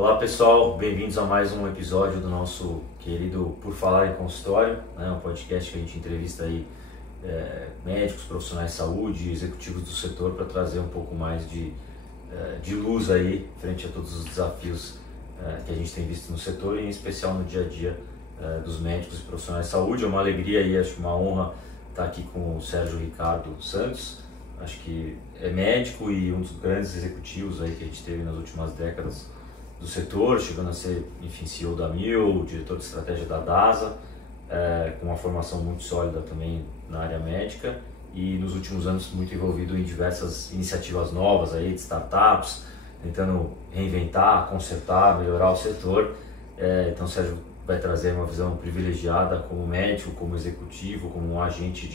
Olá pessoal, bem-vindos a mais um episódio do nosso querido Por Falar em Consultório, um podcast que a gente entrevista aí médicos, profissionais de saúde, executivos do setor para trazer um pouco mais de luz aí frente a todos os desafios que a gente tem visto no setor e em especial no dia a dia dos médicos e profissionais de saúde. É uma alegria e acho que uma honra estar aqui com o Sérgio Ricardo Santos. Acho que é médico e um dos grandes executivos aí que a gente teve nas últimas décadas do setor, chegando a ser, enfim, CEO da Amil, diretor de estratégia da DASA, com uma formação muito sólida também na área médica e nos últimos anos muito envolvido em diversas iniciativas novas aí de startups, tentando reinventar, consertar, melhorar o setor. Então o Sérgio vai trazer uma visão privilegiada como médico, como executivo, como um agente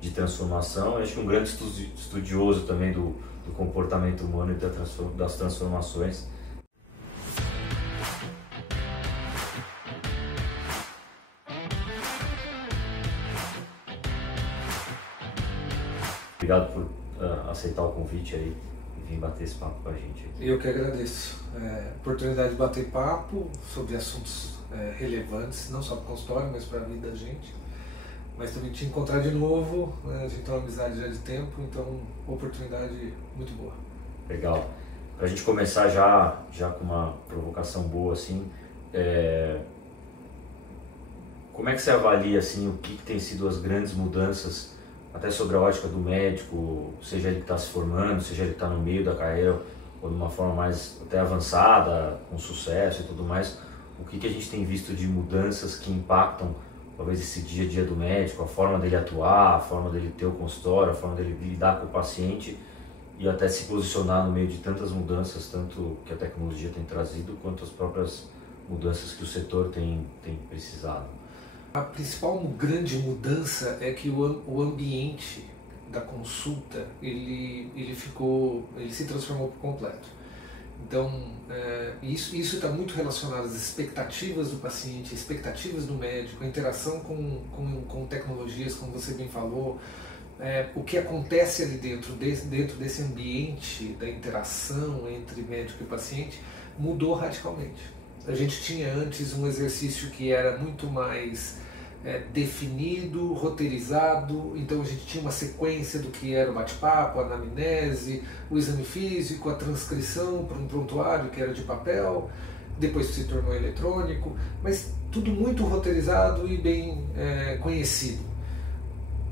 de transformação. Eu acho que um grande estudioso também do comportamento humano e das transformações. Obrigado por aceitar o convite aí e vir bater esse papo com a gente. Eu que agradeço. Oportunidade de bater papo sobre assuntos relevantes, não só para o consultório, mas para a vida da gente. Mas também te encontrar de novo, a gente tem uma amizade já de tempo, então oportunidade muito boa. Legal. Para a gente começar já com uma provocação boa, assim, como é que você avalia assim, o que tem sido as grandes mudanças até sobre a ótica do médico, seja ele que está se formando, seja ele que está no meio da carreira ou de uma forma mais até avançada, com sucesso e tudo mais, o que a gente tem visto de mudanças que impactam talvez esse dia a dia do médico, a forma dele atuar, a forma dele ter o consultório, a forma dele lidar com o paciente e até se posicionar no meio de tantas mudanças, tanto que a tecnologia tem trazido, quanto as próprias mudanças que o setor tem precisado. A principal grande mudança é que o ambiente da consulta ele se transformou por completo. Então isso está muito relacionado às expectativas do paciente, expectativas do médico, a interação com tecnologias, como você bem falou, o que acontece ali dentro desse ambiente da interação entre médico e paciente mudou radicalmente. A gente tinha antes um exercício que era muito mais definido, roteirizado, então a gente tinha uma sequência do que era o bate-papo, a anamnese, o exame físico, a transcrição para um prontuário que era de papel, depois se tornou eletrônico, mas tudo muito roteirizado e bem conhecido.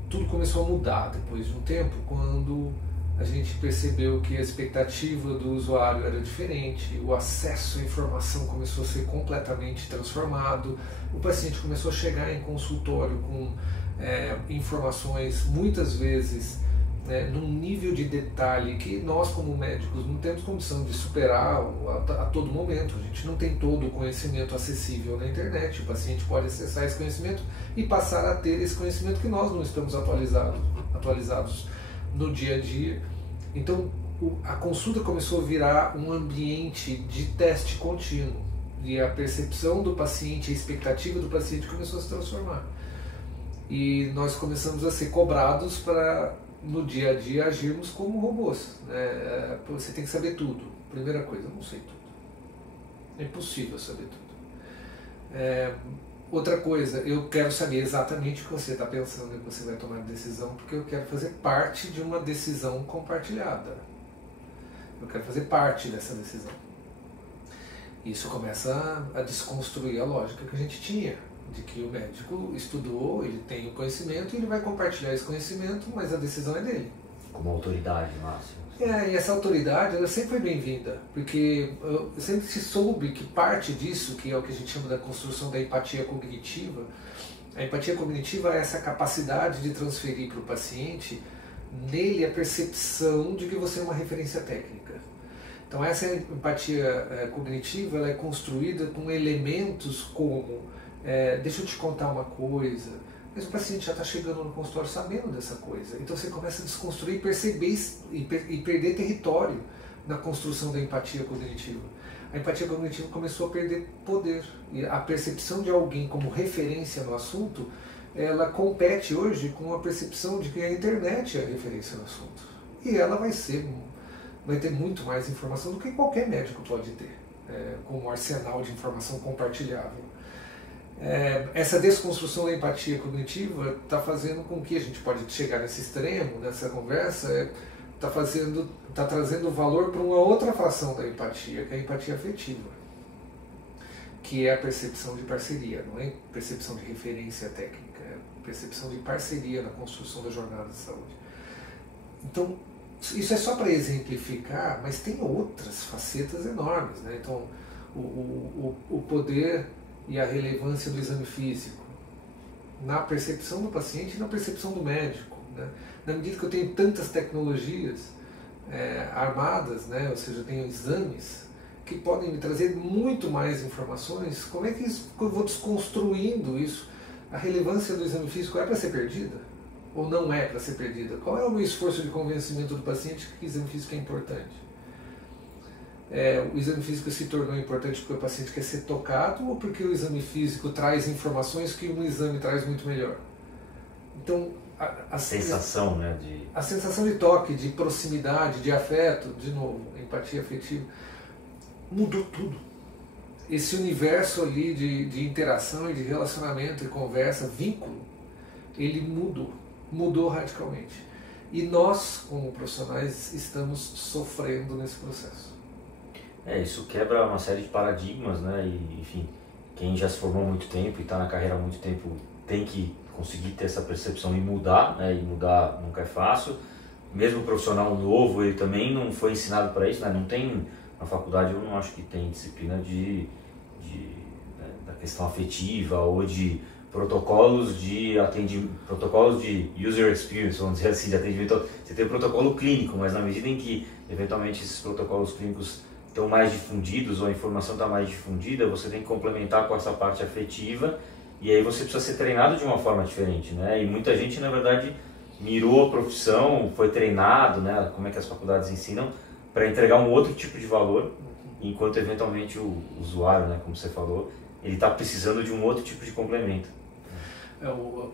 Tudo começou a mudar depois de um tempo, quando a gente percebeu que a expectativa do usuário era diferente, o acesso à informação começou a ser completamente transformado, o paciente começou a chegar em consultório com informações muitas vezes num nível de detalhe que nós como médicos não temos condição de superar a todo momento. A gente não tem todo o conhecimento acessível na internet, o paciente pode acessar esse conhecimento e passar a ter esse conhecimento que nós não estamos atualizados no dia a dia. Então a consulta começou a virar um ambiente de teste contínuo e a percepção do paciente, a expectativa do paciente começou a se transformar. E nós começamos a ser cobrados para, no dia a dia, agirmos como robôs. Você tem que saber tudo. Primeira coisa, eu não sei tudo. É impossível saber tudo. Outra coisa, eu quero saber exatamente o que você está pensando e que você vai tomar a decisão, porque eu quero fazer parte de uma decisão compartilhada. Eu quero fazer parte dessa decisão. Isso começa a desconstruir a lógica que a gente tinha, de que o médico estudou, ele tem o conhecimento e ele vai compartilhar esse conhecimento, mas a decisão é dele. Como autoridade máxima. E essa autoridade ela sempre foi bem-vinda, porque eu sempre se soube que parte disso, que é o que a gente chama da construção da empatia cognitiva, a empatia cognitiva é essa capacidade de transferir para o paciente, nele, a percepção de que você é uma referência técnica. Então essa empatia cognitiva ela é construída com elementos como deixa eu te contar uma coisa, mas o paciente já está chegando no consultório sabendo dessa coisa. Então você começa a desconstruir, perceber e perder território na construção da empatia cognitiva. A empatia cognitiva começou a perder poder. E a percepção de alguém como referência no assunto, ela compete hoje com a percepção de que a internet é a referência no assunto. E ela vai ter muito mais informação do que qualquer médico pode ter. como arsenal de informação compartilhável. Essa desconstrução da empatia cognitiva está fazendo com que a gente pode chegar nesse extremo, nessa conversa, está trazendo valor para uma outra fração da empatia, que é a empatia afetiva, que é a percepção de parceria, não é percepção de referência técnica, é percepção de parceria na construção da jornada de saúde. Então, isso é só para exemplificar, mas tem outras facetas enormes, né? Então, o poder e a relevância do exame físico na percepção do paciente e na percepção do médico, né? Na medida que eu tenho tantas tecnologias armadas, né? Ou seja, eu tenho exames que podem me trazer muito mais informações, como é que eu vou desconstruindo isso? A relevância do exame físico é para ser perdida? Ou não é para ser perdida? Qual é o meu esforço de convencimento do paciente que o exame físico é importante? O exame físico se tornou importante porque o paciente quer ser tocado ou porque o exame físico traz informações que um exame traz muito melhor? Então, a sensação, né, a sensação de toque, de proximidade, de afeto, de novo, empatia afetiva, mudou tudo. Esse universo ali de interação e de relacionamento e conversa, vínculo, ele mudou radicalmente. E nós, como profissionais, estamos sofrendo nesse processo. Isso quebra uma série de paradigmas, né? E, enfim, quem já se formou há muito tempo e está na carreira há muito tempo tem que conseguir ter essa percepção e mudar, né? E mudar nunca é fácil. Mesmo o profissional novo, ele também não foi ensinado para isso, né? Não tem, na faculdade eu não acho que tem disciplina né, da questão afetiva ou de protocolos de atendimento, protocolos de user experience, vamos dizer assim, de atendimento. Você tem o protocolo clínico, mas na medida em que eventualmente esses protocolos clínicos estão mais difundidos ou a informação está mais difundida, você tem que complementar com essa parte afetiva e aí você precisa ser treinado de uma forma diferente, né? E muita gente, na verdade, mirou a profissão, foi treinado, né? Como é que as faculdades ensinam, para entregar um outro tipo de valor, enquanto eventualmente o usuário, né, como você falou, ele está precisando de um outro tipo de complemento. Eu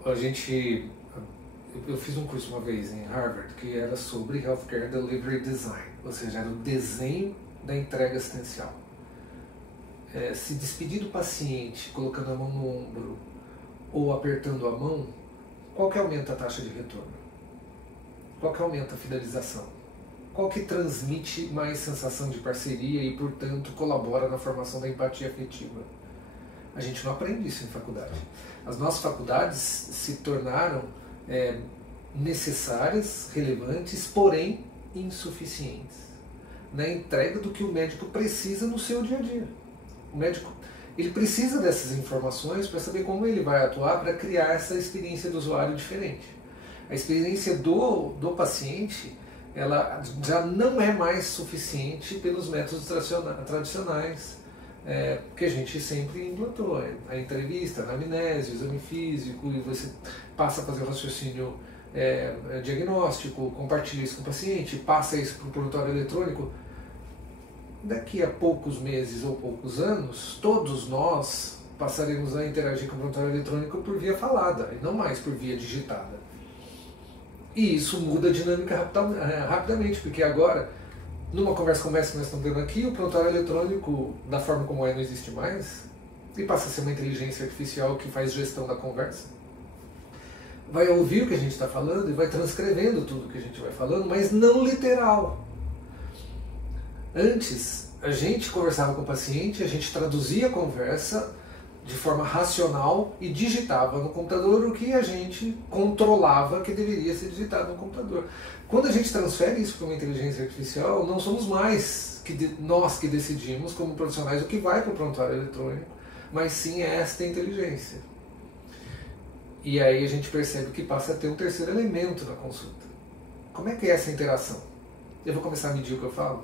fiz um curso uma vez em Harvard que era sobre Healthcare Delivery Design, ou seja, era o desenho da entrega assistencial. Se despedir do paciente colocando a mão no ombro ou apertando a mão, qual que aumenta a taxa de retorno? Qual que aumenta a fidelização? Qual que transmite mais sensação de parceria e, portanto, colabora na formação da empatia afetiva? A gente não aprende isso em faculdade. As nossas faculdades se tornaram necessárias, relevantes, porém insuficientes na entrega do que o médico precisa no seu dia a dia. O médico, ele precisa dessas informações para saber como ele vai atuar para criar essa experiência do usuário diferente. A experiência do paciente, ela já não é mais suficiente pelos métodos tradicionais que a gente sempre implantou. A entrevista, a anamnese, o exame físico, e você passa a fazer o raciocínio diagnóstico, compartilha isso com o paciente, passa isso para o prontuário eletrônico. Daqui a poucos meses ou poucos anos, todos nós passaremos a interagir com o prontuário eletrônico por via falada, e não mais por via digitada. E isso muda a dinâmica rapidamente, porque agora, numa conversa como essa que nós estamos tendo aqui, o prontuário eletrônico, da forma como não existe mais, e passa a ser uma inteligência artificial que faz gestão da conversa. Vai ouvir o que a gente está falando e vai transcrevendo tudo que a gente vai falando, mas não literal. Antes, a gente conversava com o paciente, a gente traduzia a conversa de forma racional e digitava no computador o que a gente controlava que deveria ser digitado no computador. Quando a gente transfere isso para uma inteligência artificial, não somos mais nós que decidimos como profissionais o que vai para o prontuário eletrônico, mas sim esta inteligência. E aí a gente percebe que passa a ter um terceiro elemento na consulta. Como é que é essa interação? Eu vou começar a medir o que eu falo?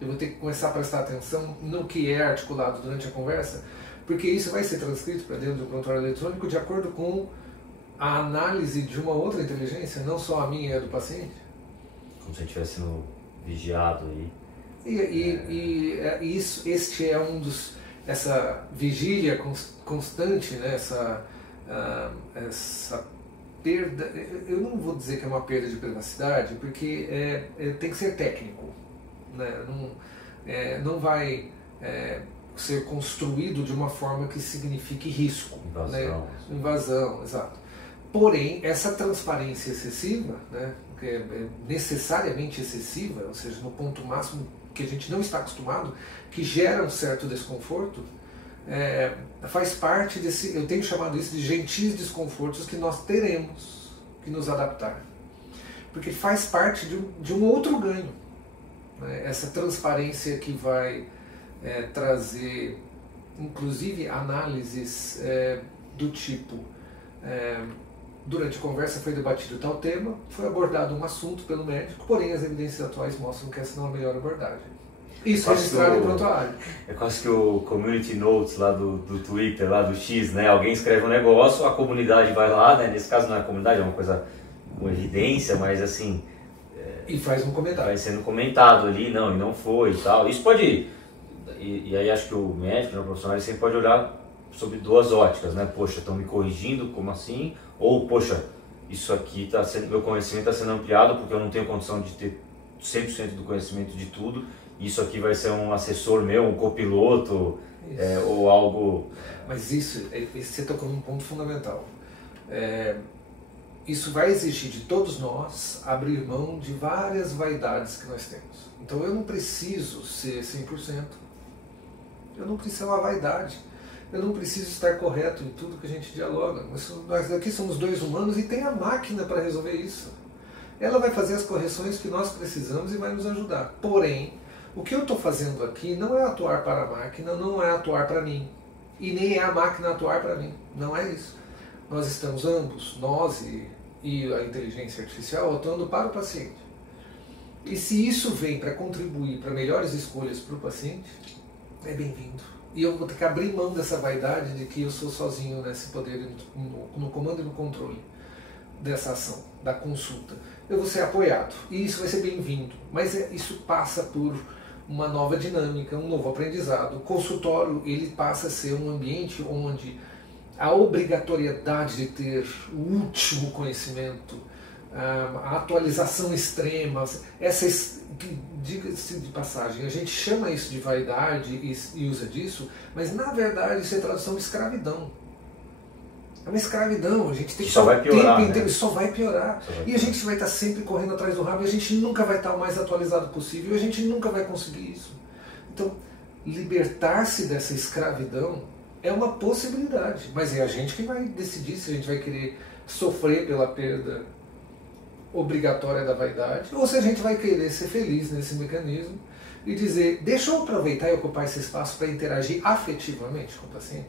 Eu vou ter que começar a prestar atenção no que é articulado durante a conversa? Porque isso vai ser transcrito para dentro do prontuário eletrônico de acordo com a análise de uma outra inteligência, não só a minha e a do paciente. Como se estivesse sendo vigiado aí. Este é um dos... Essa vigília constante, né? Essa perda... Eu não vou dizer que é uma perda de privacidade, porque tem que ser técnico. Né? Não vai ser construído de uma forma que signifique risco. Invasão. Né? Invasão, exato. Porém, essa transparência excessiva, né, que é necessariamente excessiva, ou seja, no ponto máximo que a gente não está acostumado, que gera um certo desconforto, faz parte desse, eu tenho chamado isso de gentis desconfortos que nós teremos que nos adaptar. Porque faz parte de um outro ganho. Né? Essa transparência que vai trazer, inclusive, análises do tipo... durante a conversa foi debatido tal tema, foi abordado um assunto pelo médico, porém as evidências atuais mostram que essa não é a melhor abordagem. Isso registrado em prontuário. É quase que o community notes lá do Twitter, lá do X, né? Alguém escreve um negócio, a comunidade vai lá, né? Nesse caso não é a comunidade, é uma coisa com evidência, mas assim... E faz um comentário. Vai sendo comentado ali, não, e não foi e tal. Isso pode... E aí acho que o médico, o profissional, ele sempre pode olhar sobre duas óticas, né? Poxa, estão me corrigindo, como assim? Ou, poxa, isso aqui está sendo, meu conhecimento está sendo ampliado porque eu não tenho condição de ter 100% do conhecimento de tudo. Isso aqui vai ser um assessor meu, um copiloto, ou algo... Mas isso, você tocou num ponto fundamental. Isso vai exigir de todos nós abrir mão de várias vaidades que nós temos. Então eu não preciso ser 100%. Eu não preciso ser uma vaidade. Eu não preciso estar correto em tudo que a gente dialoga. Nós aqui somos dois humanos e tem a máquina para resolver isso. Ela vai fazer as correções que nós precisamos e vai nos ajudar. Porém, o que eu estou fazendo aqui não é atuar para a máquina, não é atuar para mim. E nem é a máquina atuar para mim. Não é isso. Nós estamos ambos, nós e a inteligência artificial, atuando para o paciente. E se isso vem para contribuir para melhores escolhas para o paciente, é bem-vindo. E eu vou ter que abrir mão dessa vaidade de que eu sou sozinho nesse poder, no comando e no controle dessa ação, da consulta. Eu vou ser apoiado, e isso vai ser bem-vindo. Mas isso passa por uma nova dinâmica, um novo aprendizado. O consultório, ele passa a ser um ambiente onde a obrigatoriedade de ter o último conhecimento, a atualização extrema, diga-se de passagem, a gente chama isso de vaidade e usa disso, mas na verdade isso é tradução de escravidão. É uma escravidão, a gente tem que só vai piorar, inteiro, só vai piorar. E a gente vai estar sempre correndo atrás do rabo e a gente nunca vai estar o mais atualizado possível e a gente nunca vai conseguir isso. Então, libertar-se dessa escravidão é uma possibilidade, mas é a gente que vai decidir se a gente vai querer sofrer pela perda obrigatória da vaidade, ou se a gente vai querer ser feliz nesse mecanismo e dizer, deixa eu aproveitar e ocupar esse espaço para interagir afetivamente com o paciente.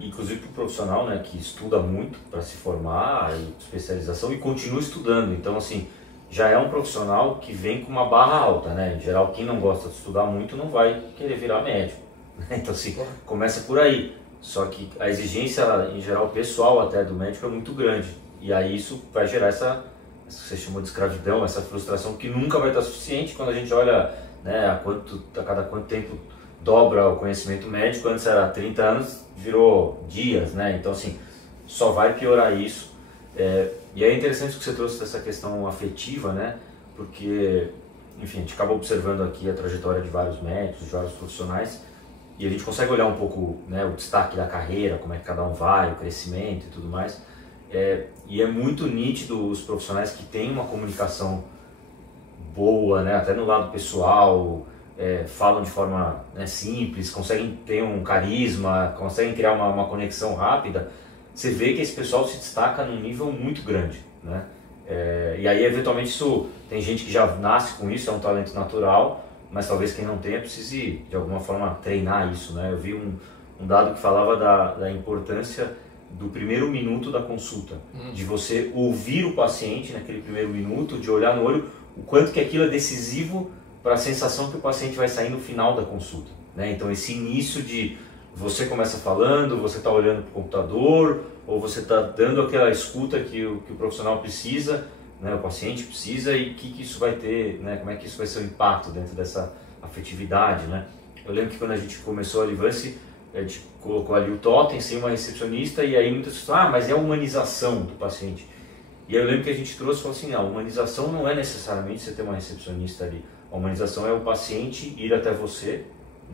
Inclusive para o profissional, né, que estuda muito para se formar, e especialização, e continua estudando. Então, assim, já é um profissional que vem com uma barra alta, né? Em geral, quem não gosta de estudar muito não vai querer virar médico. Então, assim, começa por aí. Só que a exigência, em geral, pessoal até do médico é muito grande. E aí isso vai gerar essa que você chamou de escravidão, essa frustração que nunca vai estar suficiente quando a gente olha, né, a cada quanto tempo dobra o conhecimento médico. Antes era 30 anos, virou dias, né? Então, assim, só vai piorar isso. E é interessante que você trouxe dessa questão afetiva, né? Porque, enfim, a gente acaba observando aqui a trajetória de vários médicos, de vários profissionais, e a gente consegue olhar um pouco, né, o destaque da carreira, como é que cada um vai, o crescimento e tudo mais. E é muito nítido os profissionais que têm uma comunicação boa, né, até no lado pessoal, falam de forma, né, simples, conseguem ter um carisma, conseguem criar uma conexão rápida. Você vê que esse pessoal se destaca num nível muito grande, né? E aí, eventualmente, isso tem gente que já nasce com isso, é um talento natural, mas talvez quem não tenha precise, de alguma forma, treinar isso, né? Eu vi um dado que falava da importância do primeiro minuto da consulta, de você ouvir o paciente naquele primeiro minuto, de olhar no olho, o quanto que aquilo é decisivo para a sensação que o paciente vai sair no final da consulta, né? Então, esse início de você começa falando, você está olhando para o computador, ou você está dando aquela escuta que o profissional precisa, né, o paciente precisa, e o que isso vai ter, né, como é que isso vai ser o impacto dentro dessa afetividade, né? Eu lembro que quando a gente começou a Livance, a gente colocou ali o totem sem uma recepcionista, e aí muitas pessoas mas é a humanização do paciente. E aí eu lembro que a gente trouxe e falou assim, a humanização não é necessariamente você ter uma recepcionista ali. A humanização é o paciente ir até você,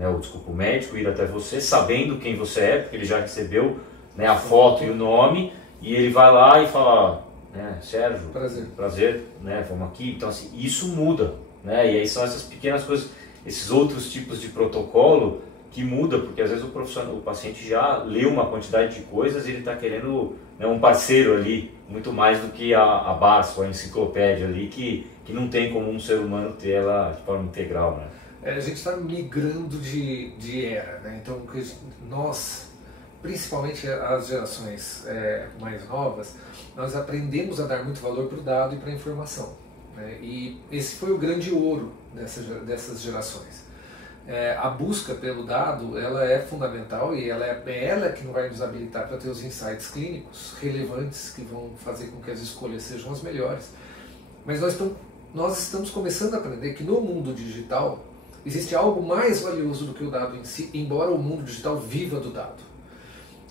né, o médico ir até você sabendo quem você é, porque ele já recebeu, né, a foto e o nome, e ele vai lá e fala, né, Sérgio, prazer, né, vamos aqui. Então assim, isso muda, né, e aí são essas pequenas coisas, esses outros tipos de protocolo que muda, porque às vezes o paciente já leu uma quantidade de coisas e ele está querendo, né, um parceiro ali, muito mais do que a Barça, a enciclopédia ali, que não tem como um ser humano ter ela de forma integral, né? A gente está migrando de era, né? Então nós, principalmente as gerações mais novas, nós aprendemos a dar muito valor para o dado e para a informação, né? E esse foi o grande ouro dessas gerações. A busca pelo dado, ela é fundamental e ela é que não vai nos habilitar para ter os insights clínicos relevantes que vão fazer com que as escolhas sejam as melhores. Mas nós estamos começando a aprender que no mundo digital existe algo mais valioso do que o dado em si, embora o mundo digital viva do dado,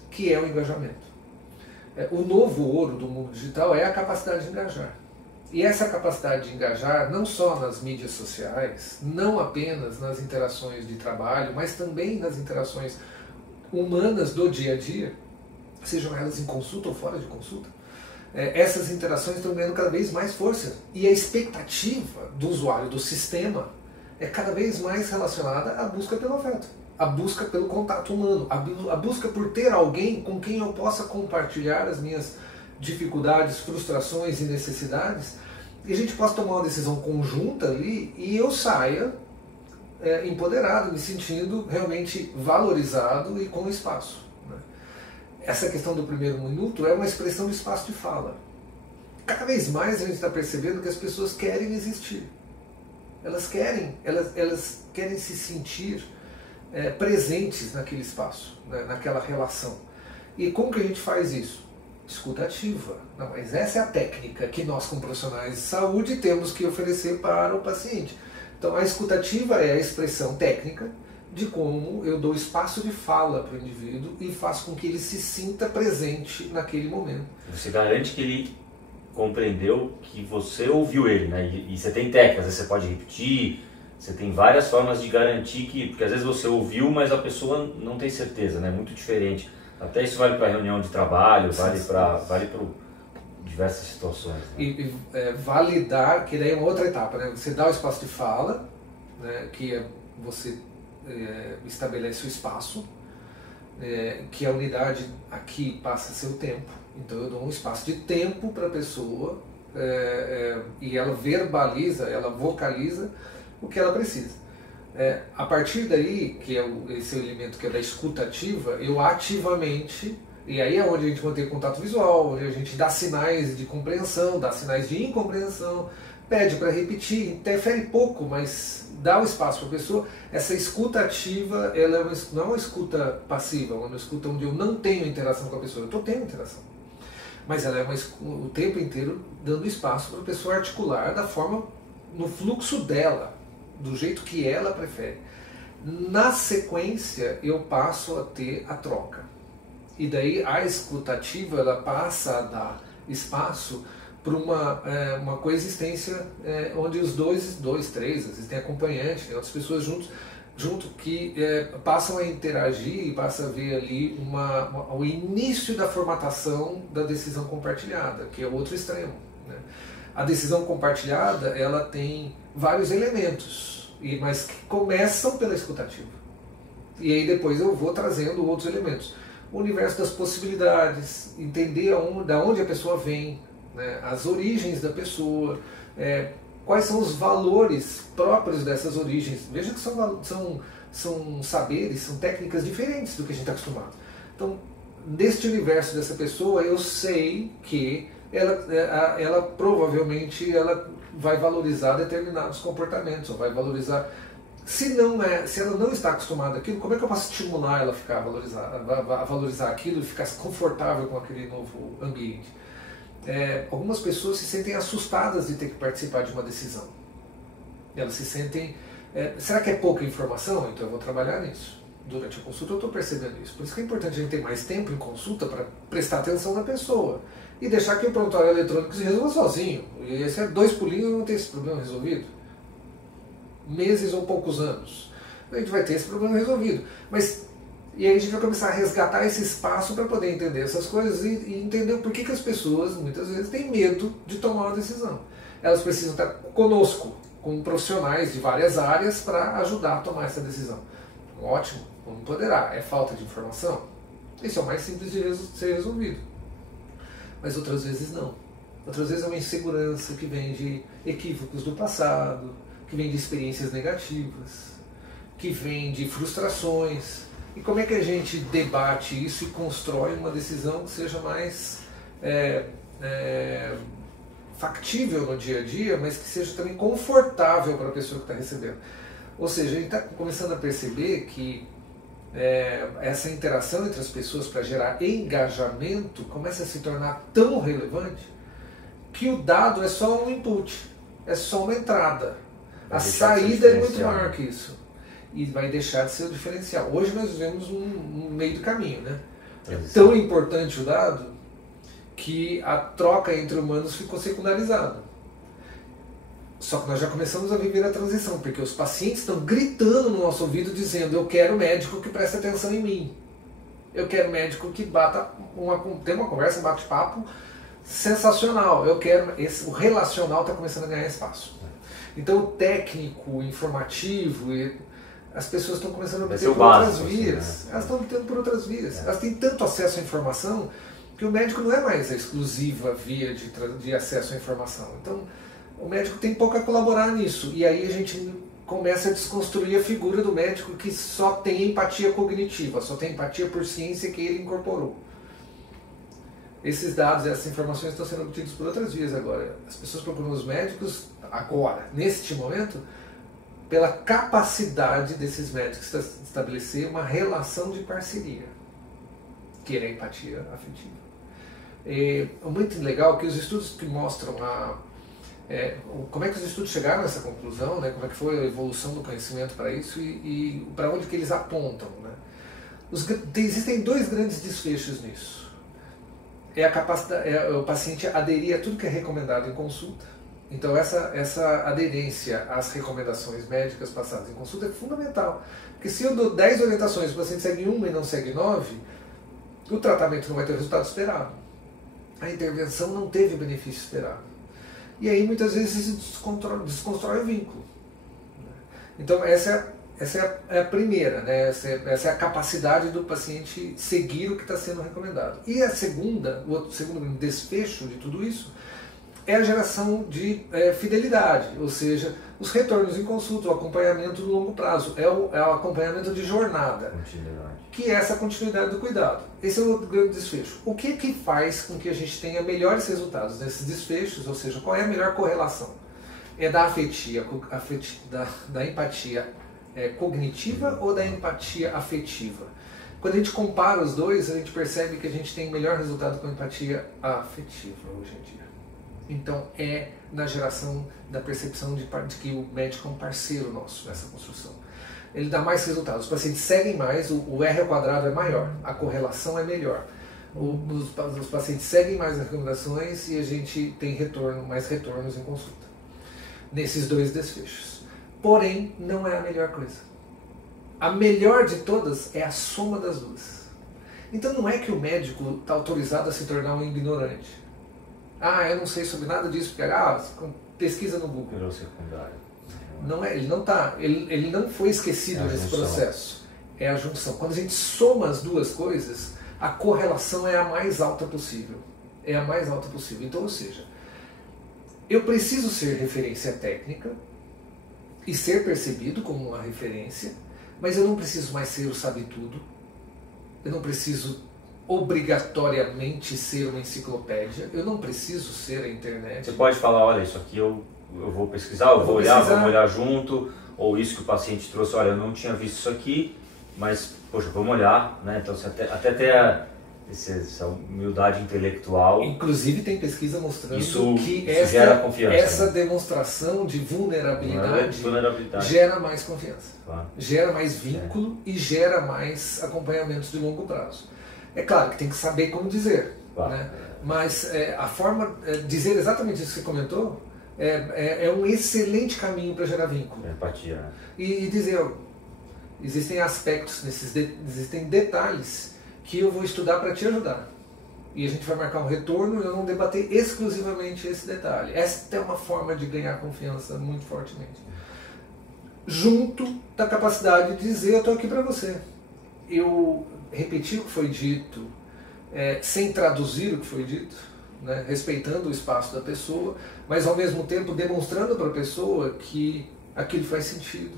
que é o engajamento. O novo ouro do mundo digital é a capacidade de engajar. E essa capacidade de engajar não só nas mídias sociais, não apenas nas interações de trabalho, mas também nas interações humanas do dia a dia, sejam elas em consulta ou fora de consulta, essas interações estão ganhando cada vez mais força. E a expectativa do usuário, do sistema, é cada vez mais relacionada à busca pelo afeto, à busca pelo contato humano, à busca por ter alguém com quem eu possa compartilhar as minhas dificuldades, frustrações e necessidades, e a gente possa tomar uma decisão conjunta ali e eu saia empoderado, me sentindo realmente valorizado e com espaço, né? Essa questão do primeiro minuto é uma expressão de espaço de fala. Cada vez mais a gente está percebendo que as pessoas querem existir. Elas querem se sentir presentes naquele espaço, né, naquela relação. E como que a gente faz isso? Escuta ativa. Não, mas essa é a técnica que nós, como profissionais de saúde, temos que oferecer para o paciente. Então, a escuta ativa é a expressão técnica de como eu dou espaço de fala para o indivíduo e faço com que ele se sinta presente naquele momento. Você garante que ele compreendeu que você ouviu ele, né? E você tem técnicas, às vezes você pode repetir, você tem várias formas de garantir que... Porque às vezes você ouviu, mas a pessoa não tem certeza, né? Muito diferente. Até isso vale para reunião de trabalho, vale para diversas situações. Né? E validar, que daí é uma outra etapa, né? Você dá o espaço de fala, né? Que você estabelece o espaço, que a unidade aqui passa a ser o tempo. Então eu dou um espaço de tempo para a pessoa e ela verbaliza, ela vocaliza o que ela precisa. A partir daí, que é esse elemento que é da escuta ativa, eu ativamente, e aí é onde a gente mantém contato visual, onde a gente dá sinais de compreensão, dá sinais de incompreensão, pede para repetir, interfere pouco, mas dá o espaço para a pessoa. Essa escuta ativa, ela não é uma escuta passiva, é uma escuta onde eu não tenho interação com a pessoa, eu estou tendo interação. Mas ela é o tempo inteiro dando espaço para a pessoa articular da forma, no fluxo dela, do jeito que ela prefere. Na sequência, eu passo a ter a troca. E daí a escutativa, ela passa a dar espaço para uma coexistência onde os dois, três, às vezes tem acompanhante, tem outras pessoas junto que passam a interagir e passam a ver ali o início da formatação da decisão compartilhada, que é o outro extremo, né? A decisão compartilhada, ela tem vários elementos, mas que começam pela escutativa. E aí depois eu vou trazendo outros elementos. O universo das possibilidades, entender da onde a pessoa vem, né? As origens da pessoa, quais são os valores próprios dessas origens. Veja que são saberes, são técnicas diferentes do que a gente está acostumado. Então, neste universo dessa pessoa, eu sei que ela provavelmente vai valorizar determinados comportamentos, ou vai valorizar... Se ela não está acostumada àquilo, como é que eu posso estimular ela a valorizar aquilo e ficar confortável com aquele novo ambiente? Algumas pessoas se sentem assustadas de ter que participar de uma decisão. Elas se sentem... será que é pouca informação? Então eu vou trabalhar nisso. Durante a consulta eu estou percebendo isso. Por isso que é importante a gente ter mais tempo em consulta para prestar atenção na pessoa. E deixar que o prontuário eletrônico se resolva sozinho. E esse 2 pulinhos não tem esse problema resolvido. Meses ou poucos anos. a gente vai ter esse problema resolvido. E aí a gente vai começar a resgatar esse espaço para poder entender essas coisas e entender por que as pessoas, muitas vezes, têm medo de tomar uma decisão. Elas precisam estar conosco, com profissionais de várias áreas para ajudar a tomar essa decisão. Ótimo, como poderá? É falta de informação? Isso é o mais simples de ser resolvido. Mas outras vezes não. Outras vezes é uma insegurança que vem de equívocos do passado, que vem de experiências negativas, que vem de frustrações. E como é que a gente debate isso e constrói uma decisão que seja mais factível no dia a dia, mas que seja também confortável para a pessoa que está recebendo? Ou seja, a gente está começando a perceber que essa interação entre as pessoas para gerar engajamento começa a se tornar tão relevante que o dado é só um input, é só uma entrada. A saída é muito maior que isso. E vai deixar de ser o diferencial. Hoje nós vivemos um meio do caminho, né? É tão importante o dado que a troca entre humanos ficou secundarizada. Só que nós já começamos a viver a transição, porque os pacientes estão gritando no nosso ouvido dizendo: eu quero médico que preste atenção em mim. Eu quero médico que tenha uma conversa, um bate-papo sensacional. O relacional está começando a ganhar espaço. Então o técnico, o informativo, as pessoas estão começando a obter por outras vias. Elas estão obtendo por outras vias. Elas têm tanto acesso à informação que o médico não é mais a exclusiva via de acesso à informação. Então o médico tem pouco a colaborar nisso. E aí a gente começa a desconstruir a figura do médico que só tem empatia cognitiva, só tem empatia por ciência que ele incorporou. Esses dados, essas informações estão sendo obtidos por outras vias agora. As pessoas procuram os médicos agora, neste momento, pela capacidade desses médicos de estabelecer uma relação de parceria, que é a empatia afetiva. É muito legal que os estudos que mostram como é que os estudos chegaram a essa conclusão, né, como é que foi a evolução do conhecimento para isso e para onde que eles apontam. Né? Existem dois grandes desfechos nisso. É a capacidade, o paciente aderir a tudo que é recomendado em consulta. Então essa aderência às recomendações médicas passadas em consulta é fundamental. Porque se eu dou 10 orientações, o paciente segue uma e não segue 9, o tratamento não vai ter o resultado esperado. A intervenção não teve o benefício esperado. E aí muitas vezes se desconstrói o vínculo. Então essa é a primeira, né? Essa é a capacidade do paciente seguir o que está sendo recomendado. E o segundo desfecho de tudo isso é a geração de fidelidade, ou seja, os retornos em consulta, o acompanhamento no longo prazo, é o acompanhamento de jornada, que é essa continuidade do cuidado. Esse é o grande desfecho. O que faz com que a gente tenha melhores resultados nesses desfechos, ou seja, qual é a melhor correlação? É da da empatia cognitiva ou da empatia afetiva? Quando a gente compara os dois, a gente percebe que a gente tem melhor resultado com a empatia afetiva hoje em dia. Então é na geração da percepção de que o médico é um parceiro nosso nessa construção. Ele dá mais resultados, os pacientes seguem mais, o R ao quadrado é maior, a correlação é melhor. Os pacientes seguem mais as recomendações e a gente tem mais retornos em consulta. Nesses dois desfechos. Porém, não é a melhor coisa. A melhor de todas é a soma das duas. Então não é que o médico está autorizado a se tornar um ignorante. Eu não sei sobre nada disso, porque pesquisa no Google. Virou secundário. Não é, ele não foi esquecido nesse processo. É a junção. Quando a gente soma as duas coisas, a correlação é a mais alta possível. É a mais alta possível. Então, ou seja, eu preciso ser referência técnica e ser percebido como uma referência, mas eu não preciso mais ser o sabe-tudo. Eu não preciso obrigatoriamente ser uma enciclopédia. Eu não preciso ser a internet. Você pode falar, olha, isso aqui eu vou pesquisar, eu vou olhar, vamos olhar junto, ou isso que o paciente trouxe, olha, eu não tinha visto isso aqui, mas, poxa, vamos olhar, né? Então, você até ter essa humildade intelectual. Inclusive tem pesquisa mostrando que gera confiança, essa demonstração de vulnerabilidade gera mais confiança, gera mais vínculo e gera mais acompanhamentos de longo prazo. É claro que tem que saber como dizer, né? Mas a forma de dizer exatamente isso que você comentou é um excelente caminho para gerar vínculo. Empatia. E dizer, existem aspectos, existem detalhes que eu vou estudar para te ajudar. E a gente vai marcar um retorno e eu não debater exclusivamente esse detalhe. Esta é uma forma de ganhar confiança muito fortemente. Junto da capacidade de dizer, eu estou aqui para você. Eu repeti o que foi dito, sem traduzir o que foi dito, né, respeitando o espaço da pessoa, mas ao mesmo tempo demonstrando para a pessoa que aquilo faz sentido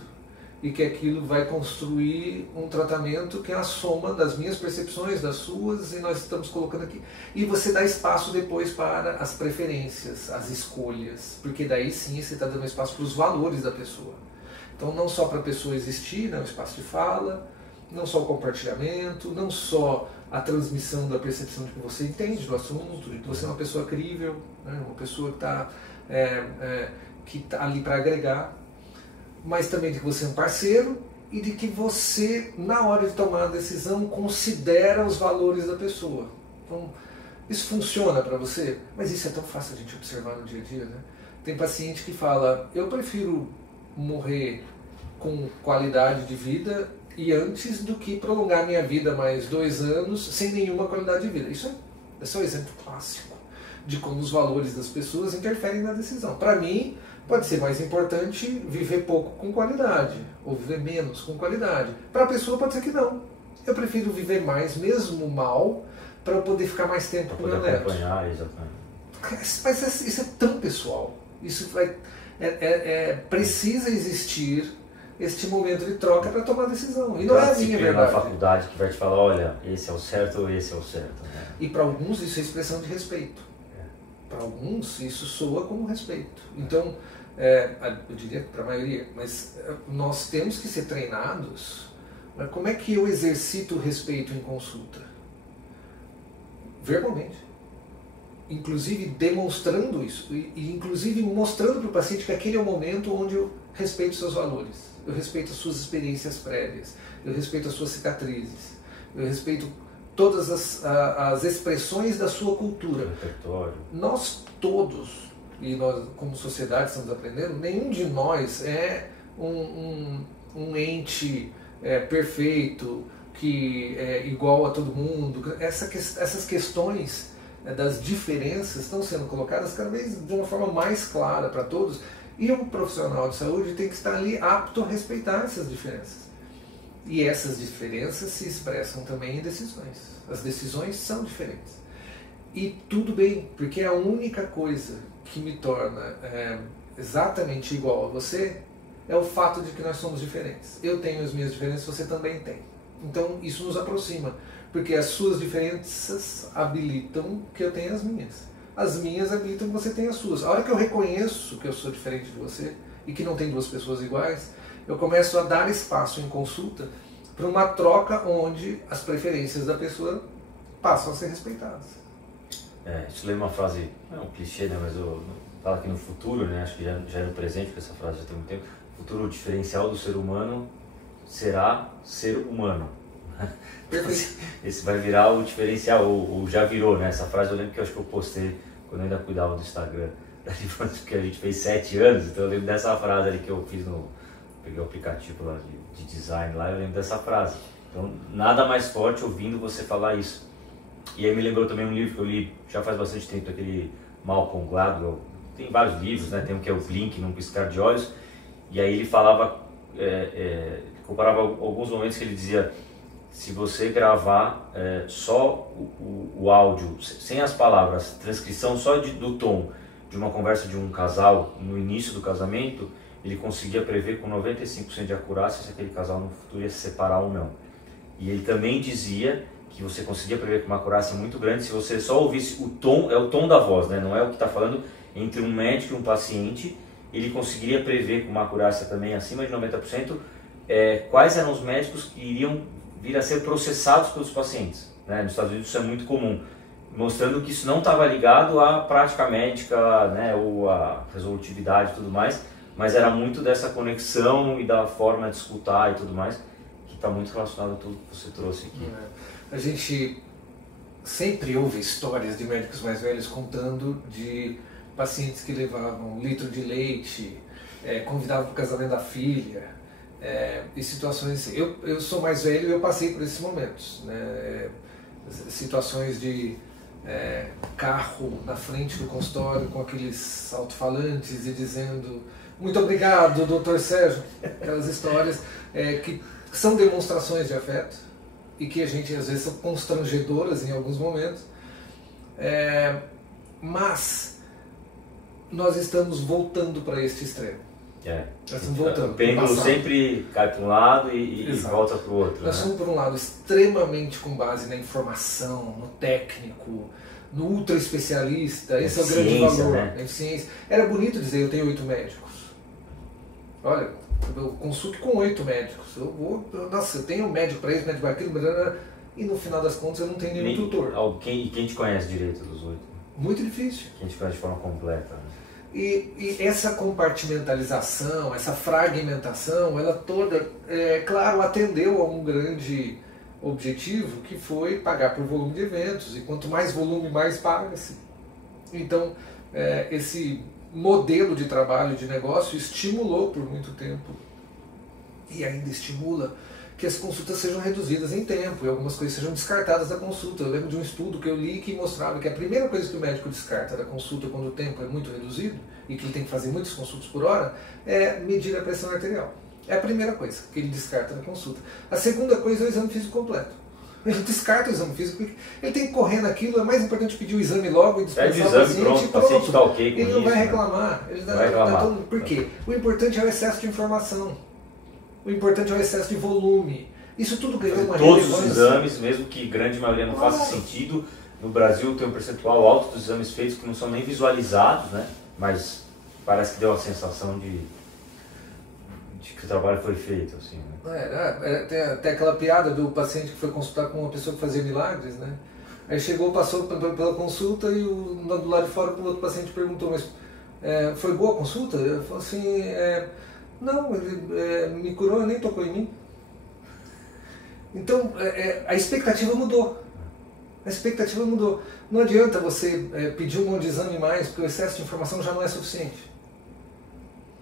e que aquilo vai construir um tratamento que é a soma das minhas percepções, das suas, e nós estamos colocando aqui. E você dá espaço depois para as preferências, as escolhas, porque daí sim você está dando espaço para os valores da pessoa. Então não só para a pessoa existir, né, o espaço de fala, não só o compartilhamento, não só a transmissão da percepção de que você entende do assunto, de que você é uma pessoa crível, né, uma pessoa que está ali para agregar, mas também de que você é um parceiro e de que você, na hora de tomar a decisão, considera os valores da pessoa. Então, isso funciona para você? Mas isso é tão fácil a gente observar no dia a dia, né? Tem paciente que fala, eu prefiro morrer com qualidade de vida e antes do que prolongar minha vida mais 2 anos sem nenhuma qualidade de vida. Isso é só um exemplo clássico de como os valores das pessoas interferem na decisão. Para mim, pode ser mais importante viver pouco com qualidade, ou viver menos com qualidade. Para a pessoa pode ser que não. Eu prefiro viver mais, mesmo mal, para eu poder ficar mais tempo com o meu neto. Acompanhar, exatamente. Mas isso é tão pessoal. Isso precisa existir este momento de troca para tomar decisão. E não é a minha verdade. Na faculdade que vai te falar, olha, esse é o certo ou esse é o certo. Né? E para alguns isso é expressão de respeito. Para alguns isso soa como respeito. Então, eu diria que para a maioria, mas nós temos que ser treinados. Mas como é que eu exercito o respeito em consulta? Verbalmente. Inclusive demonstrando isso. E inclusive mostrando para o paciente que aquele é o momento onde eu respeito seus valores. Eu respeito as suas experiências prévias. Eu respeito as suas cicatrizes. Eu respeito todas as expressões da sua cultura. Nós todos, e nós como sociedade estamos aprendendo, nenhum de nós é um ente perfeito, que é igual a todo mundo. Essas questões das diferenças estão sendo colocadas cada vez de uma forma mais clara para todos, e um profissional de saúde tem que estar ali apto a respeitar essas diferenças. E essas diferenças se expressam também em decisões. As decisões são diferentes. E tudo bem, porque a única coisa que me torna exatamente igual a você é o fato de que nós somos diferentes. Eu tenho as minhas diferenças, você também tem. Então isso nos aproxima, porque as suas diferenças habilitam que eu tenha as minhas. As minhas habilitam que você tenha as suas. A hora que eu reconheço que eu sou diferente de você e que não tem duas pessoas iguais, eu começo a dar espaço em consulta para uma troca onde as preferências da pessoa passam a ser respeitadas. Isso lembra uma frase, não é um clichê, né, mas eu falo que no futuro, né, acho que já é no presente, porque essa frase já tem muito tempo, o futuro diferencial do ser humano será ser humano. Esse vai virar o diferencial, ou já virou, né? Essa frase eu lembro que eu acho que eu postei quando eu ainda cuidava do Instagram, porque a gente fez 7 anos, então eu lembro dessa frase ali que eu fiz peguei o aplicativo lá de design lá, eu lembro dessa frase. Então nada mais forte ouvindo você falar isso. E aí me lembrou também um livro que eu li já faz bastante tempo, aquele Malcolm Gladwell, tem vários livros, né? Tem um que é o Blink, num piscar de olhos, e aí ele falava, comparava alguns momentos que ele dizia, se você gravar só o áudio, sem as palavras, transcrição só do tom de uma conversa de um casal no início do casamento, ele conseguia prever com 95% de acurácia se aquele casal no futuro ia se separar ou não. E ele também dizia que você conseguia prever com uma acurácia muito grande se você só ouvisse o tom, é o tom da voz, né? Não é o que está falando entre um médico e um paciente, ele conseguiria prever com uma acurácia também acima de 90% quais eram os médicos que iriam vir a ser processados pelos pacientes, né? Nos Estados Unidos isso é muito comum, mostrando que isso não estava ligado à prática médica, né, ou à resolutividade e tudo mais, mas era muito dessa conexão e da forma de escutar e tudo mais, que está muito relacionado a tudo que você trouxe aqui. A gente sempre ouve histórias de médicos mais velhos contando de pacientes que levavam 1 litro de leite, convidavam para o casamento da filha, e situações assim. Eu sou mais velho e eu passei por esses momentos, né? Situações de carro na frente do consultório com aqueles alto-falantes e dizendo muito obrigado, doutor Sérgio, aquelas histórias que são demonstrações de afeto e que a gente às vezes são constrangedoras em alguns momentos, mas nós estamos voltando para este extremo. Nós estamos voltando. O pêndulo sempre cai para um lado e volta para o outro. Nós somos, por um lado, extremamente com base na informação, no técnico, no ultra especialista. Esse é o grande valor, né? Na eficiência. Era bonito dizer, eu tenho 8 médicos. Olha, eu consulto com 8 médicos. Eu tenho um médico para isso, médico para aquilo, e no final das contas eu não tenho nenhum tutor. Quem te conhece direito dos 8? Muito difícil. Quem te conhece de forma completa, né? E essa compartimentalização, essa fragmentação, ela toda, claro, atendeu a um grande objetivo que foi pagar por volume de eventos, e quanto mais volume, mais paga-se. Então, esse modelo de trabalho, de negócio, estimulou por muito tempo, e ainda estimula, que as consultas sejam reduzidas em tempo e algumas coisas sejam descartadas da consulta. Eu lembro de um estudo que eu li que mostrava que a primeira coisa que o médico descarta da consulta quando o tempo é muito reduzido e que ele tem que fazer muitas consultas por hora é medir a pressão arterial. É a primeira coisa que ele descarta da consulta. A segunda coisa é o exame físico completo. Ele descarta o exame físico porque ele tem que correr naquilo, é mais importante pedir o exame logo e dispensar o paciente, o paciente está ok com ele não vai reclamar. Ele vai reclamar. Por quê? O importante é o excesso de informação. O importante é o excesso de volume. Isso tudo ganhou uma relevância. Todos os exames, mesmo que grande maioria não faça sentido, no Brasil tem um percentual alto dos exames feitos que não são nem visualizados, né? Mas parece que deu a sensação de que o trabalho foi feito. Assim, né? Tem até aquela piada do paciente que foi consultar com uma pessoa que fazia milagres, né? Aí chegou, passou pela consulta e do lado de fora o outro paciente perguntou, mas foi boa a consulta? Ele falou assim... Não, ele me curou e nem tocou em mim. Então, a expectativa mudou. A expectativa mudou. Não adianta você pedir um monte de exame mais, porque o excesso de informação já não é suficiente.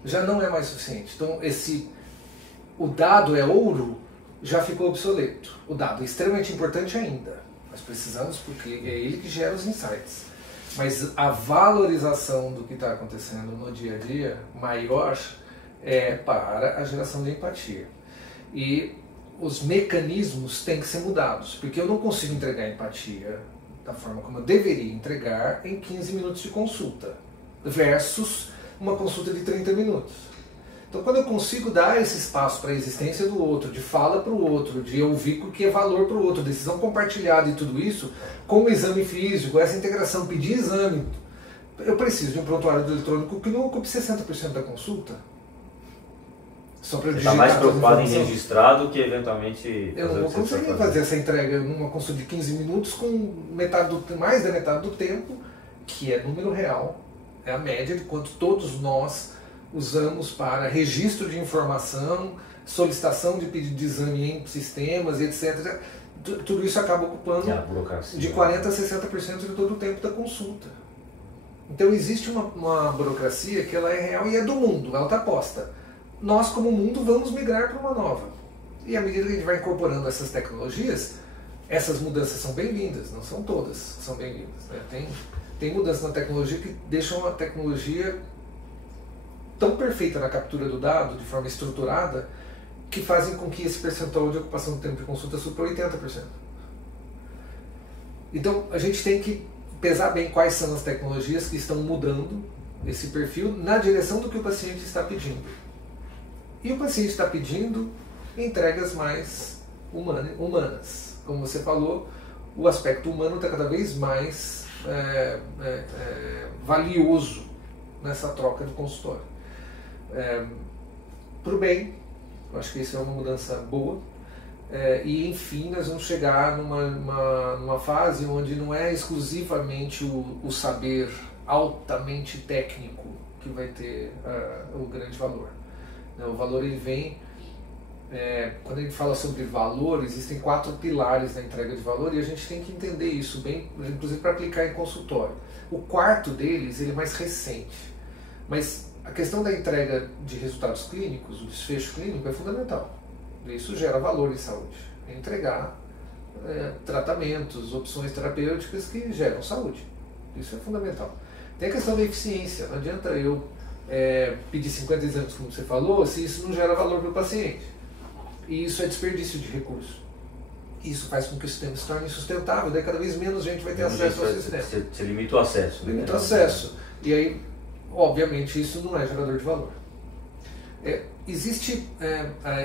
Já não é mais suficiente. Então, o dado é ouro, já ficou obsoleto. O dado é extremamente importante ainda. Nós precisamos, porque é ele que gera os insights. Mas a valorização do que está acontecendo no dia a dia, maior, para a geração de empatia. E os mecanismos têm que ser mudados, porque eu não consigo entregar empatia da forma como eu deveria entregar em 15 minutos de consulta, versus uma consulta de 30 minutos. Então, quando eu consigo dar esse espaço para a existência do outro, de fala para o outro, de ouvir o que é valor para o outro, decisão compartilhada e tudo isso, com o exame físico, essa integração, pedir exame, eu preciso de um prontuário eletrônico que não ocupe 60% da consulta. Você está mais preocupado em registrar do que eventualmente... Eu não vou conseguir fazer essa entrega numa consulta de 15 minutos com mais da metade do tempo, que é número real, é a média de quanto todos nós usamos para registro de informação, solicitação de pedido de exame em sistemas, etc. Tudo isso acaba ocupando de 40% a 60% de todo o tempo da consulta. Então existe uma burocracia que ela é real e é do mundo, ela está posta. Nós, como mundo, vamos migrar para uma nova. E à medida que a gente vai incorporando essas tecnologias, essas mudanças são bem-vindas, não são todas, são bem-vindas. Né? Tem mudanças na tecnologia que deixam a tecnologia tão perfeita na captura do dado, de forma estruturada, que fazem com que esse percentual de ocupação do tempo de consulta supere 80%. Então, a gente tem que pesar bem quais são as tecnologias que estão mudando esse perfil na direção do que o paciente está pedindo. E o paciente está pedindo entregas mais humanas. Como você falou, o aspecto humano está cada vez mais valioso nessa troca do consultório. Para o bem, eu acho que isso é uma mudança boa. E enfim, nós vamos chegar numa fase onde não é exclusivamente o saber altamente técnico que vai ter o grande valor. O valor ele vem, quando a gente fala sobre valor, existem 4 pilares na entrega de valor e a gente tem que entender isso bem, inclusive para aplicar em consultório. O quarto deles ele é mais recente, mas A questão da entrega de resultados clínicos, o desfecho clínico é fundamental. Isso gera valor em saúde. É entregar tratamentos, opções terapêuticas que geram saúde. Isso é fundamental. Tem a questão da eficiência. Não adianta eu pedir 50 exames, como você falou, se isso não gera valor para o paciente. E isso é desperdício de recurso. Isso faz com que o sistema se torne insustentável, daí cada vez menos gente vai ter acesso ao sistema. Você limita o acesso. Limita o acesso. E aí, obviamente, isso não é gerador de valor. Existe,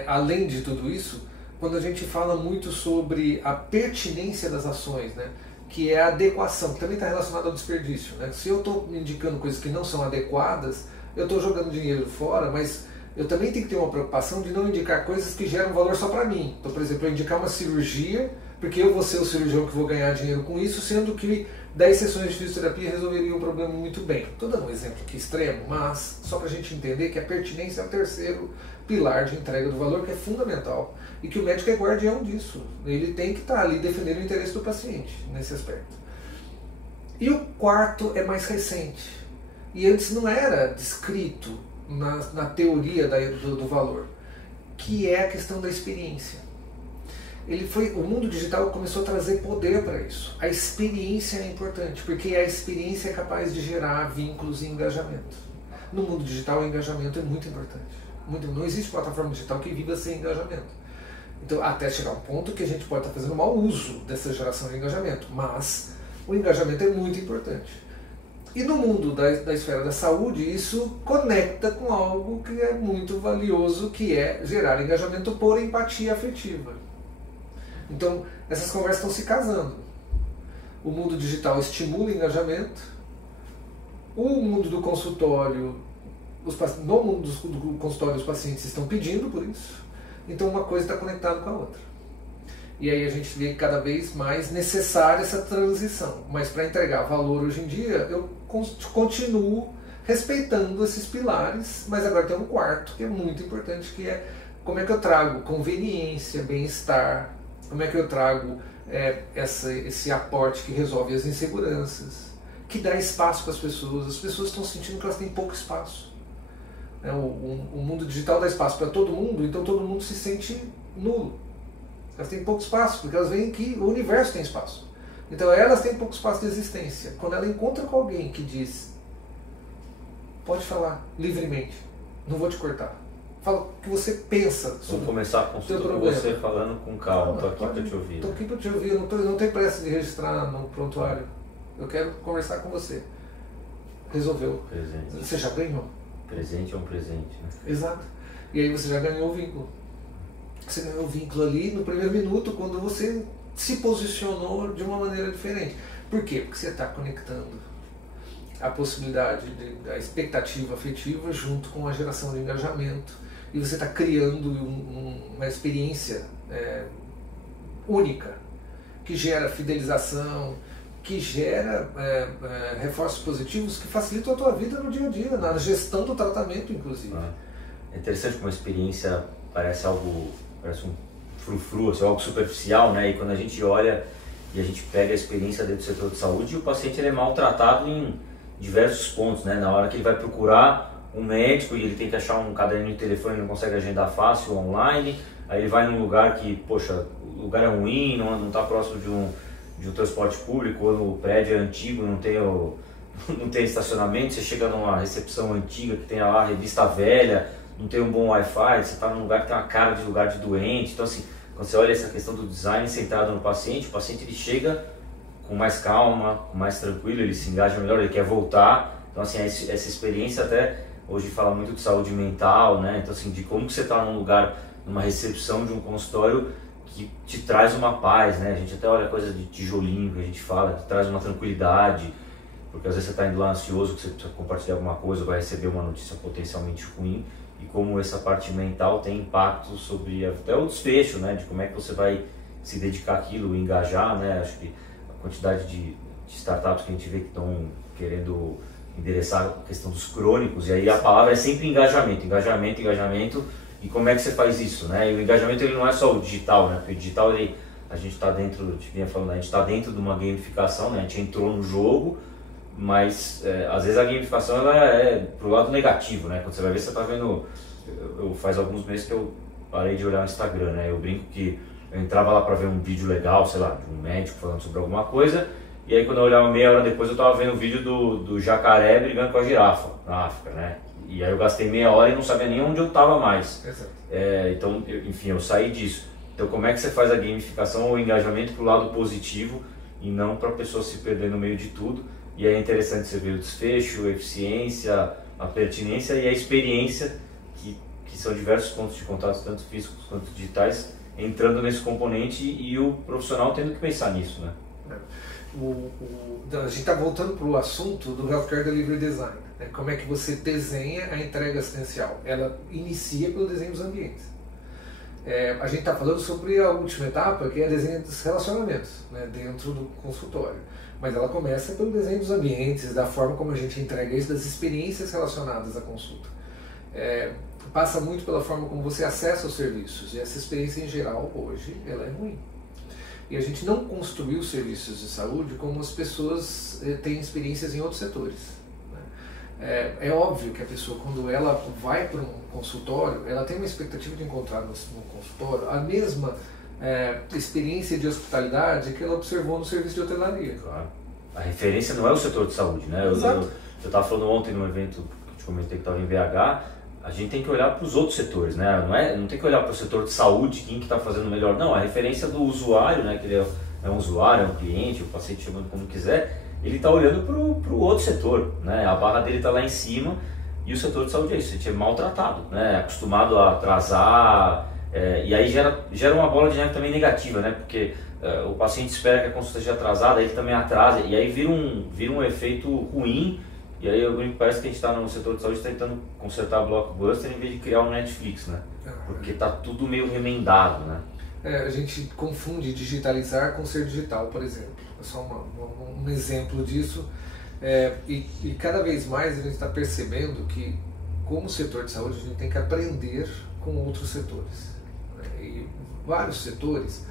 além de tudo isso, quando a gente fala muito sobre a pertinência das ações, né, que é a adequação, que também está relacionado ao desperdício. Né? Se eu estou indicando coisas que não são adequadas, eu estou jogando dinheiro fora, mas eu também tenho que ter uma preocupação de não indicar coisas que geram valor só para mim. Então, por exemplo, eu indicar uma cirurgia, porque eu vou ser o cirurgião que vou ganhar dinheiro com isso, sendo que 10 sessões de fisioterapia resolveriam o problema muito bem. Estou dando um exemplo aqui extremo, mas só para a gente entender que a pertinência é o terceiro pilar de entrega do valor, que é fundamental, e que o médico é guardião disso. Ele tem que estar ali defendendo o interesse do paciente, nesse aspecto. E o quarto é mais recente, e antes não era descrito na teoria do valor, que é a questão da experiência. O mundo digital começou a trazer poder para isso. A experiência é importante, porque a experiência é capaz de gerar vínculos e engajamento. No mundo digital, o engajamento é muito importante. Não existe plataforma digital que viva sem engajamento. Então, até chegar um ponto que a gente pode estar fazendo mau uso dessa geração de engajamento, mas o engajamento é muito importante. E no mundo da esfera da saúde, isso conecta com algo que é muito valioso, que é gerar engajamento por empatia afetiva. Então, essas conversas estão se casando. O mundo digital estimula o engajamento, o mundo do consultório, no mundo do consultório, os pacientes estão pedindo por isso. Então, uma coisa está conectada com a outra. E aí a gente vê cada vez mais necessária essa transição. Mas para entregar valor hoje em dia, eu continuo respeitando esses pilares, mas agora tem um quarto que é muito importante, que é como é que eu trago conveniência, bem-estar, como é que eu trago esse aporte que resolve as inseguranças, que dá espaço para as pessoas estão sentindo que elas têm pouco espaço. O mundo digital dá espaço para todo mundo, então todo mundo se sente nulo. Elas têm pouco espaço, porque elas veem que o universo tem espaço. Então elas têm pouco espaço de existência. Quando ela encontra com alguém que diz, pode falar livremente, não vou te cortar. Fala o que você pensa sobre. Vamos começar a consulta com você falando com calma. Estou aqui para te ouvir. Estou aqui para te ouvir, não tenho pressa de registrar no prontuário. Eu quero conversar com você. Resolveu. Presente. Você já ganhou. Presente é um presente. Né? Exato. E aí você já ganhou o vínculo. Você ganhou o vínculo ali no primeiro minuto, quando você se posicionou de uma maneira diferente. Por quê? Porque você está conectando a possibilidade, a expectativa afetiva junto com a geração de engajamento. E você está criando uma experiência única, que gera fidelização, que gera reforços positivos que facilitam a tua vida no dia a dia, na gestão do tratamento, inclusive. É interessante como a experiência parece um frufru, assim, algo superficial, né? E quando a gente olha e a gente pega a experiência dentro do setor de saúde, o paciente ele é maltratado em diversos pontos, né? Na hora que ele vai procurar um médico e ele tem que achar um caderno de telefone, ele não consegue agendar fácil online, aí ele vai num lugar que, poxa, o lugar é ruim, não está próximo de um transporte público, ou no prédio é antigo, não tem estacionamento, você chega numa recepção antiga que tem lá a revista velha, não tem um bom Wi-Fi, você está num lugar que tem uma cara de lugar de doente. Então assim, quando você olha essa questão do design centrado no paciente, o paciente ele chega com mais calma, com mais tranquilo, ele se engaja melhor, ele quer voltar. Então assim, essa experiência até hoje fala muito de saúde mental, né? Então assim, de como que você está num lugar, numa recepção de um consultório que te traz uma paz, né? A gente até olha coisa de tijolinho que a gente fala, que traz uma tranquilidade, porque às vezes você está indo lá ansioso, que você precisa compartilhar alguma coisa, ou vai receber uma notícia potencialmente ruim, e como essa parte mental tem impacto sobre até o desfecho, né? De como é que você vai se dedicar àquilo, engajar, né? Acho que a quantidade de startups que a gente vê que estão querendo endereçar a questão dos crônicos, e aí a palavra é sempre engajamento, e como é que você faz isso, né? E o engajamento ele não é só o digital, né? Porque o digital a gente está dentro, a gente vinha falando, a gente está dentro de uma gamificação, né? A gente entrou no jogo, mas às vezes a gamificação ela é pro lado negativo, né? Quando você vai ver, você está vendo, faz alguns meses que eu parei de olhar o Instagram, né? Eu brinco que eu entrava lá para ver um vídeo legal, sei lá, de um médico falando sobre alguma coisa, e aí quando eu olhava meia hora depois eu estava vendo o vídeo do jacaré brigando com a girafa na África, né? E aí eu gastei meia hora e não sabia nem onde eu estava mais. Então, enfim, eu saí disso. Então como é que você faz a gamificação ou o engajamento para o lado positivo e não para a pessoa se perder no meio de tudo? E aí é interessante você ver o desfecho, a eficiência, a pertinência e a experiência, que são diversos pontos de contato, tanto físicos quanto digitais, entrando nesse componente e o profissional tendo que pensar nisso, né? A gente está voltando para o assunto do Healthcare Delivery Design. Né? Como é que você desenha a entrega assistencial? Ela inicia pelo desenho dos ambientes. A gente está falando sobre a última etapa, que é o desenho dos relacionamentos, né, dentro do consultório. Mas ela começa pelo desenho dos ambientes, da forma como a gente entrega isso, das experiências relacionadas à consulta. Passa muito pela forma como você acessa os serviços, e essa experiência em geral, hoje, ela é ruim. E a gente não construiu serviços de saúde como as pessoas têm experiências em outros setores. É óbvio que a pessoa, quando ela vai para um consultório, ela tem uma expectativa de encontrar no consultório a mesma experiência de hospitalidade que ela observou no serviço de hotelaria. Claro. A referência não é o setor de saúde, né? Eu estava falando ontem num evento que eu te comentei que estava em BH, a gente tem que olhar para os outros setores, né? Não tem que olhar para o setor de saúde, quem que está fazendo melhor. Não, a referência do usuário, né? Que ele é um usuário, é um cliente, o paciente chamando como quiser, ele está olhando para o outro setor, né? A barra dele está lá em cima e o setor de saúde é isso, a gente é maltratado, né? Acostumado a atrasar, e aí gera uma bola de neve também negativa, né? Porque o paciente espera que a consulta seja atrasada, aí ele também atrasa, e aí vira um efeito ruim, e aí parece que a gente está no setor de saúde tentando consertar a Blockbuster em vez de criar um Netflix, né? Porque está tudo meio remendado, né? A gente confunde digitalizar com ser digital, por exemplo. É só um exemplo disso. E cada vez mais a gente está percebendo que, como setor de saúde, a gente tem que aprender com outros setores. E vários setores,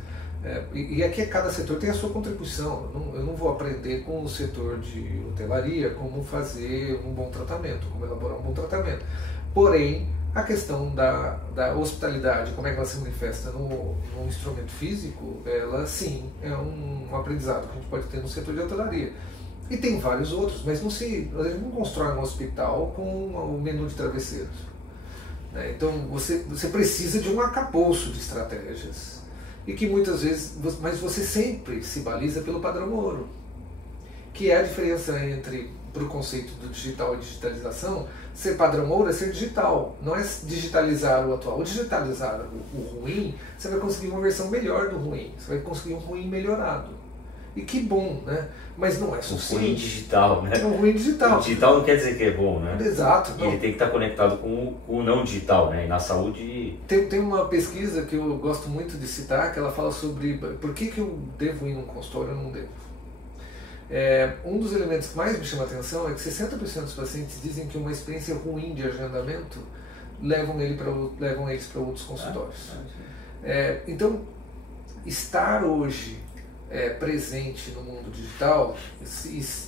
e aqui cada setor tem a sua contribuição. Eu não vou aprender com o setor de hotelaria como fazer um bom tratamento, como elaborar um bom tratamento. Porém, a questão da hospitalidade, como é que ela se manifesta no instrumento físico, ela sim é um aprendizado que a gente pode ter no setor de hotelaria. E tem vários outros, mas a gente não constrói um hospital com um menu de travesseiros. Então você precisa de um arcabouço de estratégias, e que muitas vezes, mas você sempre se baliza pelo padrão ouro, que é a diferença entre, para o conceito do digital e digitalização, ser padrão ouro é ser digital, não é digitalizar o atual. O digitalizar o ruim, você vai conseguir uma versão melhor do ruim, você vai conseguir um ruim melhorado. E que bom, né? Mas não é suficiente. O ruim digital, né? É um ruim digital. O digital não quer dizer que é bom, né? Exato. E ele tem que estar conectado com o não digital, né? E na saúde... Tem uma pesquisa que eu gosto muito de citar, que ela fala sobre por que eu devo ir num consultório ou não devo. Um dos elementos que mais me chama a atenção é que 60% dos pacientes dizem que uma experiência ruim de agendamento levam eles para outros consultórios. Então, estar hoje presente no mundo digital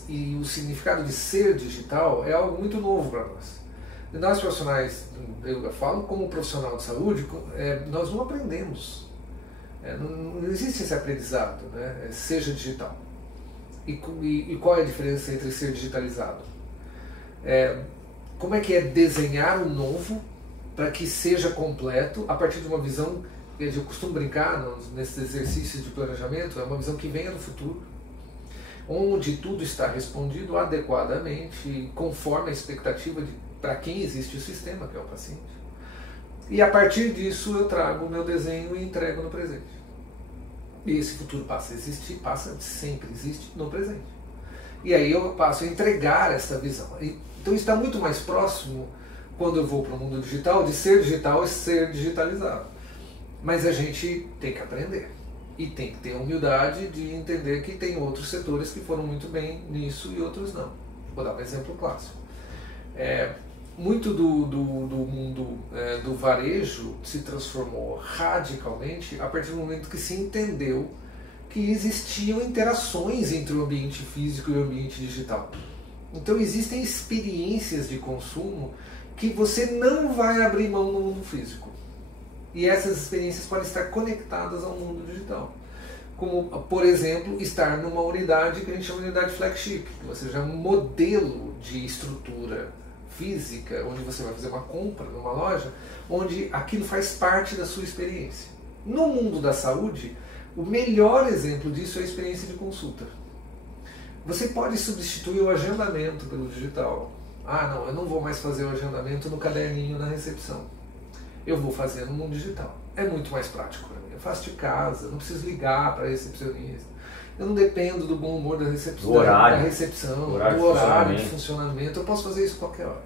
e o significado de ser digital é algo muito novo para nós. E nós profissionais, eu falo como profissional de saúde, nós não aprendemos. Não existe esse aprendizado, né? Seja digital. E qual é a diferença entre ser digitalizado? Como é que é desenhar o novo para que seja completo a partir de uma visão, eu costumo brincar nesses exercícios de planejamento, é uma visão que venha do futuro, onde tudo está respondido adequadamente, conforme a expectativa para quem existe o sistema, que é o paciente. E a partir disso eu trago o meu desenho e entrego no presente. E esse futuro passa a existir, sempre existe no presente. E aí eu passo a entregar essa visão. Então está muito mais próximo, quando eu vou para o mundo digital, de ser digital e ser digitalizado. Mas a gente tem que aprender. E tem que ter a humildade de entender que tem outros setores que foram muito bem nisso e outros não. Vou dar um exemplo clássico. Muito do mundo do varejo se transformou radicalmente a partir do momento que se entendeu que existiam interações entre o ambiente físico e o ambiente digital. Então existem experiências de consumo que você não vai abrir mão no mundo físico. E essas experiências podem estar conectadas ao mundo digital. Como, por exemplo, estar numa unidade que a gente chama de unidade flagship, ou seja, um modelo de estrutura física, onde você vai fazer uma compra numa loja, onde aquilo faz parte da sua experiência. No mundo da saúde, o melhor exemplo disso é a experiência de consulta. Você pode substituir o agendamento pelo digital. Ah, não, eu não vou mais fazer o agendamento no caderninho na recepção. Eu vou fazer no mundo digital. É muito mais prático para mim. Eu faço de casa, não preciso ligar para a recepcionista. Eu não dependo do bom humor da recepção, do horário de funcionamento. Eu posso fazer isso a qualquer hora.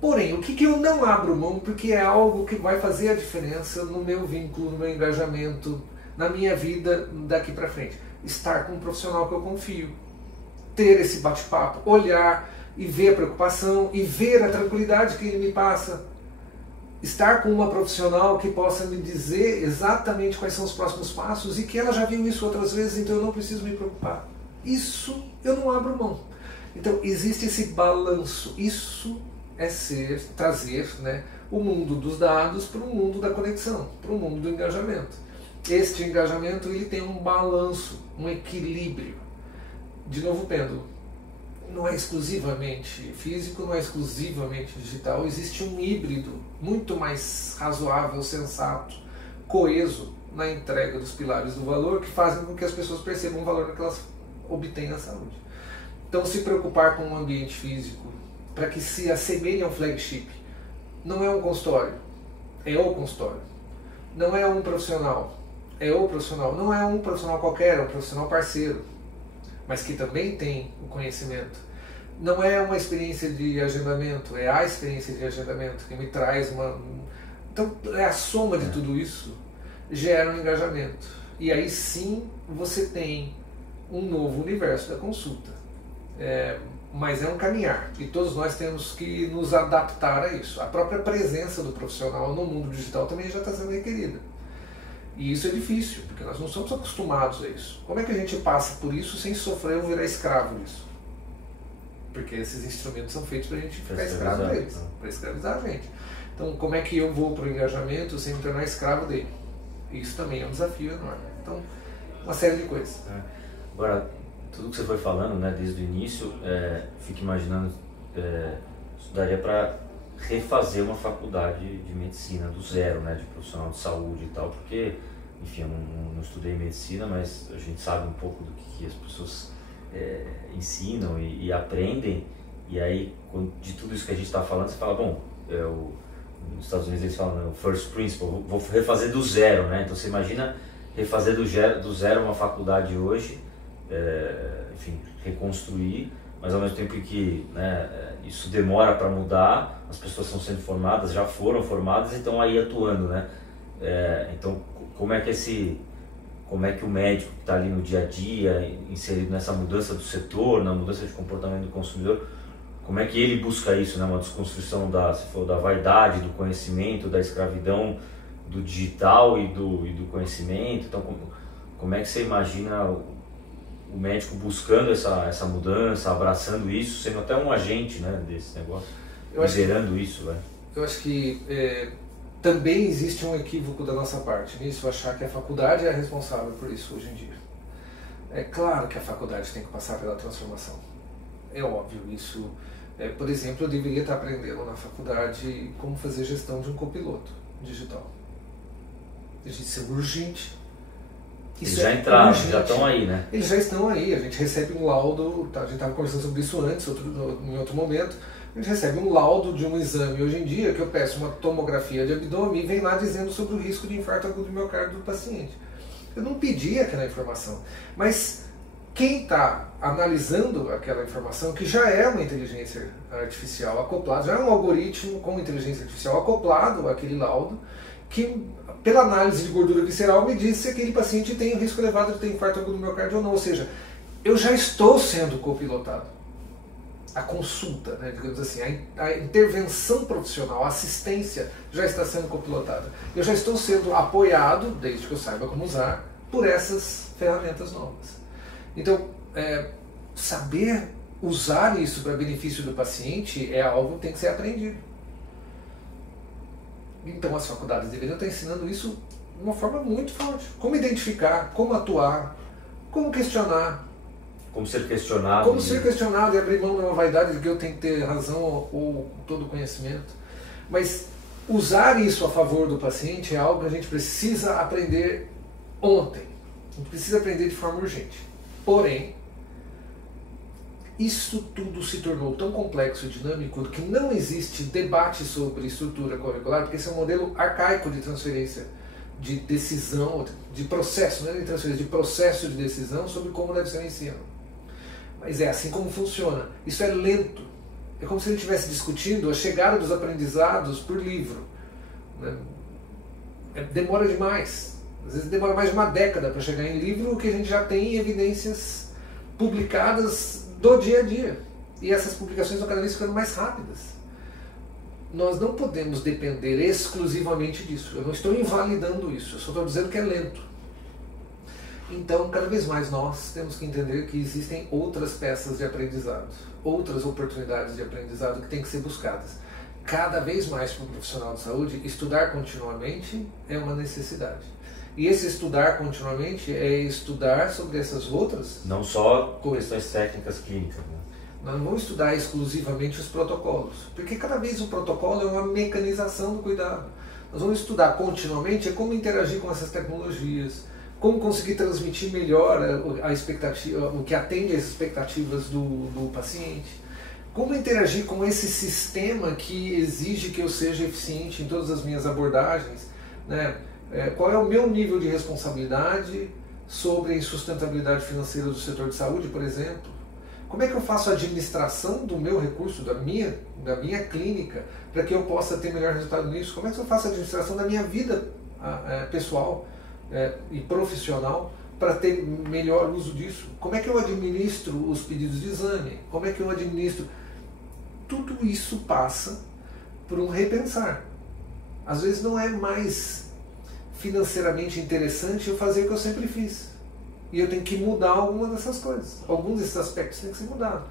Porém, o que eu não abro mão, porque é algo que vai fazer a diferença no meu vínculo, no meu engajamento, na minha vida daqui para frente. Estar com um profissional que eu confio. Ter esse bate-papo, olhar e ver a preocupação e ver a tranquilidade que ele me passa. Estar com uma profissional que possa me dizer exatamente quais são os próximos passos e que ela já viu isso outras vezes, então eu não preciso me preocupar. Isso eu não abro mão. Então existe esse balanço. Isso é trazer, né, o mundo dos dados para o mundo da conexão, para o mundo do engajamento. Este engajamento ele tem um balanço, um equilíbrio. De novo, pêndulo. Não é exclusivamente físico, não é exclusivamente digital, existe um híbrido muito mais razoável, sensato, coeso na entrega dos pilares do valor que fazem com que as pessoas percebam o valor que elas obtêm na saúde. Então, se preocupar com um ambiente físico para que se assemelhe a um flagship não é um consultório, é o consultório. Não é um profissional, é o profissional. Não é um profissional qualquer, é um profissional parceiro, mas que também tem o conhecimento. Não é uma experiência de agendamento, é a experiência de agendamento que me traz uma... Então, é a soma de tudo isso gera um engajamento. E aí sim você tem um novo universo da consulta. Mas é um caminhar, e todos nós temos que nos adaptar a isso. A própria presença do profissional no mundo digital também já está sendo requerida. E isso é difícil, porque nós não somos acostumados a isso. Como é que a gente passa por isso sem sofrer ou virar escravo disso? Porque esses instrumentos são feitos para a gente ficar escravo deles, para escravizar a gente. Então, como é que eu vou para o engajamento sem me tornar escravo dele? Isso também é um desafio enorme. Então, uma série de coisas. Agora, tudo que você foi falando, né, desde o início, fico imaginando, isso daria para refazer uma faculdade de medicina do zero, né, de profissional de saúde e tal, porque, enfim, eu não estudei medicina, mas a gente sabe um pouco do que as pessoas ensinam e aprendem, e aí, de tudo isso que a gente está falando, você fala, bom, nos Estados Unidos eles falam, né, first principle, vou refazer do zero, né, então você imagina refazer do zero uma faculdade hoje, enfim, reconstruir, mas ao mesmo tempo que, né, isso demora para mudar, as pessoas estão sendo formadas, já foram formadas e estão aí atuando, né? Então, como é que o médico que está ali no dia a dia, inserido nessa mudança do setor, na mudança de comportamento do consumidor, como é que ele busca isso, né? Uma desconstrução da vaidade, do conhecimento, da escravidão, do digital e do conhecimento. Então, como é que você imagina o médico buscando essa mudança, abraçando isso, sendo até um agente, né, desse negócio, liderando isso? Eu acho que também existe um equívoco da nossa parte nisso, achar que a faculdade é a responsável por isso hoje em dia. É claro que a faculdade tem que passar pela transformação. É óbvio isso. Por exemplo, eu deveria estar aprendendo na faculdade como fazer gestão de um copiloto digital. Isso é urgente. Eles já entraram, já estão aí, né? Eles já estão aí, a gente recebe um laudo, a gente estava conversando sobre isso antes, em outro momento, a gente recebe um laudo de um exame hoje em dia, que eu peço uma tomografia de abdômen e vem lá dizendo sobre o risco de infarto agudo do miocárdio do paciente. Eu não pedi aquela informação, mas quem está analisando aquela informação, que já é uma inteligência artificial acoplada, já é um algoritmo com inteligência artificial acoplado àquele laudo, que pela análise de gordura visceral me diz se aquele paciente tem um risco elevado de ter infarto agudo do miocárdio ou não. Ou seja, eu já estou sendo copilotado. A consulta, né, digamos assim, a intervenção profissional, a assistência já está sendo copilotada. Eu já estou sendo apoiado, desde que eu saiba como usar, por essas ferramentas novas. Então, saber usar isso para benefício do paciente é algo que tem que ser aprendido. Então as faculdades deveriam estar ensinando isso de uma forma muito forte. Como identificar, como atuar, como questionar. Como ser questionado. Como ser questionado e abrir mão de uma vaidade de que eu tenho que ter razão ou todo conhecimento. Mas usar isso a favor do paciente é algo que a gente precisa aprender ontem. A gente precisa aprender de forma urgente. Porém, isso tudo se tornou tão complexo e dinâmico que não existe debate sobre estrutura curricular, porque esse é um modelo arcaico de transferência de decisão, de processo, não é de transferência, de processo de decisão sobre como deve ser o ensino. Mas é assim como funciona. Isso é lento. É como se a gente estivesse discutindo a chegada dos aprendizados por livro. Demora demais. Às vezes demora mais de uma década para chegar em livro, o que a gente já tem evidências publicadas do dia a dia. E essas publicações estão cada vez ficando mais rápidas. Nós não podemos depender exclusivamente disso. Eu não estou invalidando isso, eu só estou dizendo que é lento. Então, cada vez mais nós temos que entender que existem outras peças de aprendizado, outras oportunidades de aprendizado que têm que ser buscadas. Cada vez mais para o profissional de saúde, estudar continuamente é uma necessidade. E esse estudar continuamente é estudar sobre essas outras... Não só questões técnicas clínicas, né? Nós não vamos estudar exclusivamente os protocolos, porque cada vez o protocolo é uma mecanização do cuidado. Nós vamos estudar continuamente como interagir com essas tecnologias, como conseguir transmitir melhor a expectativa, o que atende às expectativas do paciente, como interagir com esse sistema que exige que eu seja eficiente em todas as minhas abordagens, né? Qual é o meu nível de responsabilidade sobre a insustentabilidade financeira do setor de saúde, por exemplo? Como é que eu faço a administração do meu recurso, da minha clínica, para que eu possa ter melhor resultado nisso? Como é que eu faço a administração da minha vida pessoal e profissional para ter melhor uso disso? Como é que eu administro os pedidos de exame? Como é que eu administro? Tudo isso passa por um repensar. Às vezes não é mais financeiramente interessante eu fazer o que eu sempre fiz. E eu tenho que mudar alguma dessas coisas. Alguns desses aspectos têm que ser mudados.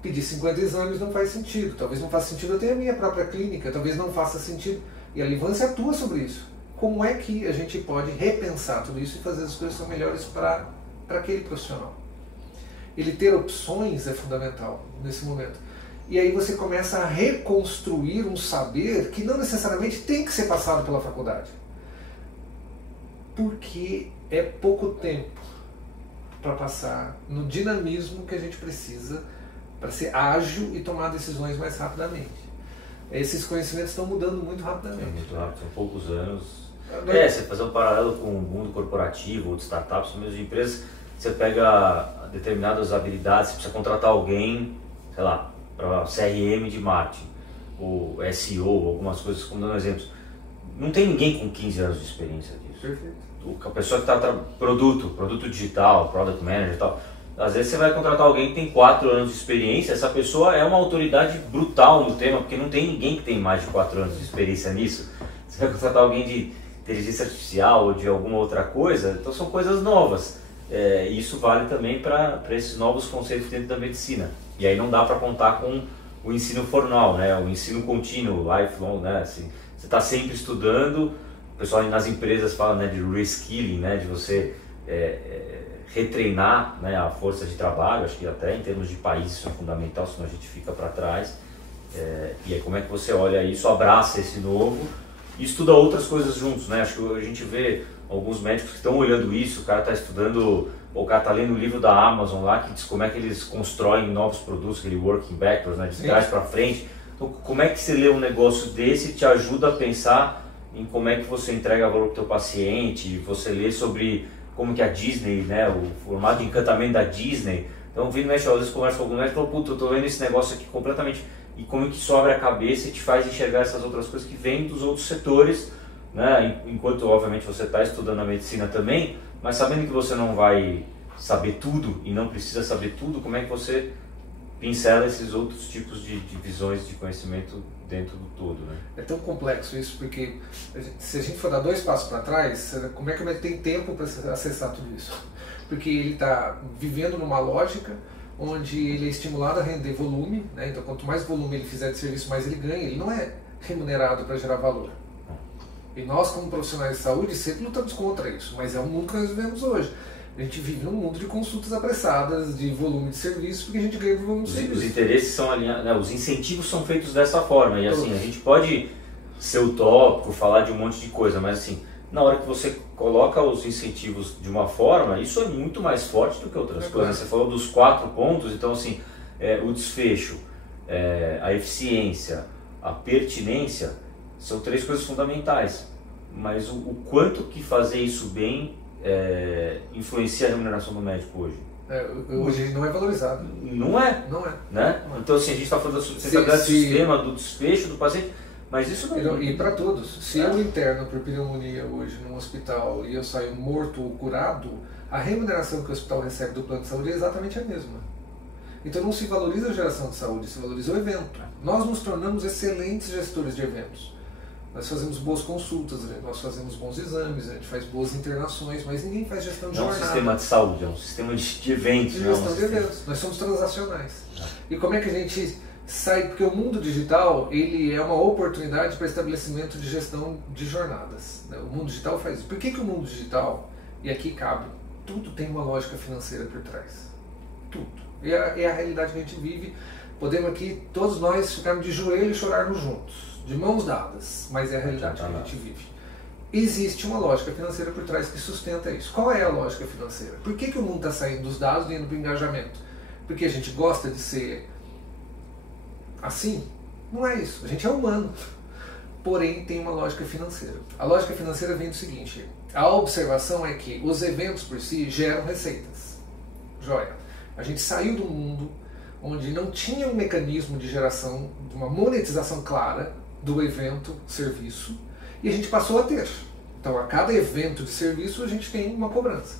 Pedir 50 exames não faz sentido. Talvez não faça sentido eu ter a minha própria clínica. Talvez não faça sentido. E a Livance atua sobre isso. Como é que a gente pode repensar tudo isso e fazer as coisas melhores para aquele profissional? Ele ter opções é fundamental nesse momento. E aí você começa a reconstruir um saber que não necessariamente tem que ser passado pela faculdade. Porque é pouco tempo para passar no dinamismo que a gente precisa para ser ágil e tomar decisões mais rapidamente. Esses conhecimentos estão mudando muito rapidamente. É muito rápido, são poucos anos. Você fazer um paralelo com o mundo corporativo ou de startups, mesmo de empresas, você pega determinadas habilidades, você precisa contratar alguém, sei lá, para CRM de marketing, ou SEO, algumas coisas, como dando exemplos. Não tem ninguém com 15 anos de experiência disso. Perfeito. A pessoa que está produto digital, product manager e tal, às vezes você vai contratar alguém que tem 4 anos de experiência, essa pessoa é uma autoridade brutal no tema, porque não tem ninguém que tem mais de 4 anos de experiência nisso. Você vai contratar alguém de inteligência artificial ou de alguma outra coisa, então são coisas novas. Isso vale também para esses novos conceitos dentro da medicina. E aí não dá para contar com o ensino formal, né? O ensino contínuo, lifelong, né? Assim, você está sempre estudando. O pessoal nas empresas fala, né, de reskilling, né, de você retreinar, né, a força de trabalho. Acho que até em termos de país isso é fundamental, senão a gente fica para trás. E aí como é que você olha isso, abraça esse novo e estuda outras coisas juntos, né? Acho que a gente vê alguns médicos que estão olhando isso, o cara está estudando, o cara está lendo o livro da Amazon lá, que diz como é que eles constroem novos produtos, aquele working backwards, né, de trás para frente. Então como é que você lê um negócio desse e te ajuda a pensar em como é que você entrega valor para o teu paciente, você lê sobre como que a Disney, né, o formato de encantamento da Disney. Então, vindo, às vezes conversa com algum médico e fala, puta, eu tô lendo esse negócio aqui completamente, e como que isso abre a cabeça e te faz enxergar essas outras coisas que vêm dos outros setores, né, enquanto, obviamente, você está estudando a medicina também, mas sabendo que você não vai saber tudo e não precisa saber tudo, como é que você pincela esses outros tipos de visões de conhecimento dentro do todo, né? É tão complexo isso, porque se a gente for dar 2 passos para trás, como é que ele tem tempo para acessar tudo isso? Porque ele está vivendo numa lógica onde ele é estimulado a render volume, né? Então quanto mais volume ele fizer de serviço, mais ele ganha. Ele não é remunerado para gerar valor. E nós, como profissionais de saúde, sempre lutamos contra isso, mas é o mundo que nós vivemos hoje. A gente vive num mundo de consultas apressadas, de volume de serviço, porque a gente ganha por volume de serviço. Os interesses são alinhados, né? Os incentivos são feitos dessa forma. E assim, a gente pode ser utópico, falar de um monte de coisa, mas assim, na hora que você coloca os incentivos de uma forma, isso é muito mais forte do que outras coisas. Você falou dos 4 pontos, então assim, o desfecho, a eficiência, a pertinência, são 3 coisas fundamentais. Mas o quanto que fazer isso bem influencia a remuneração do médico hoje? Hoje não é valorizado. Não é. Não é. Né? Não é. Então assim, a gente está falando da sustentabilidade do sistema, do desfecho do paciente, mas isso não... E para todos. Se eu interno por pneumonia hoje num hospital e eu saio morto ou curado, a remuneração que o hospital recebe do plano de saúde é exatamente a mesma. Então não se valoriza a geração de saúde, se valoriza o evento. Nós nos tornamos excelentes gestores de eventos. Nós fazemos boas consultas, nós fazemos bons exames, a gente faz boas internações, mas ninguém faz gestão de jornada. Não é um sistema de saúde, é um sistema de eventos. De gestão de eventos. Nós somos transacionais. E como é que a gente sai? Porque o mundo digital, ele é uma oportunidade para estabelecimento de gestão de jornadas. O mundo digital faz isso. Por que o mundo digital, e aqui cabe, tudo tem uma lógica financeira por trás. Tudo. É a realidade que a gente vive. Podemos aqui, todos nós, ficarmos de joelho e chorarmos juntos, de mãos dadas, mas é a realidade que a gente vive. Existe uma lógica financeira por trás que sustenta isso. Qual é a lógica financeira? Por que o mundo está saindo dos dados e indo para o engajamento? Porque a gente gosta de ser assim? Não é isso. A gente é humano. Porém, tem uma lógica financeira. A lógica financeira vem do seguinte: a observação é que os eventos por si geram receitas. Joia. A gente saiu do mundo onde não tinha um mecanismo de geração, de uma monetização clara do evento, serviço, e a gente passou a ter. Então, a cada evento de serviço, a gente tem uma cobrança.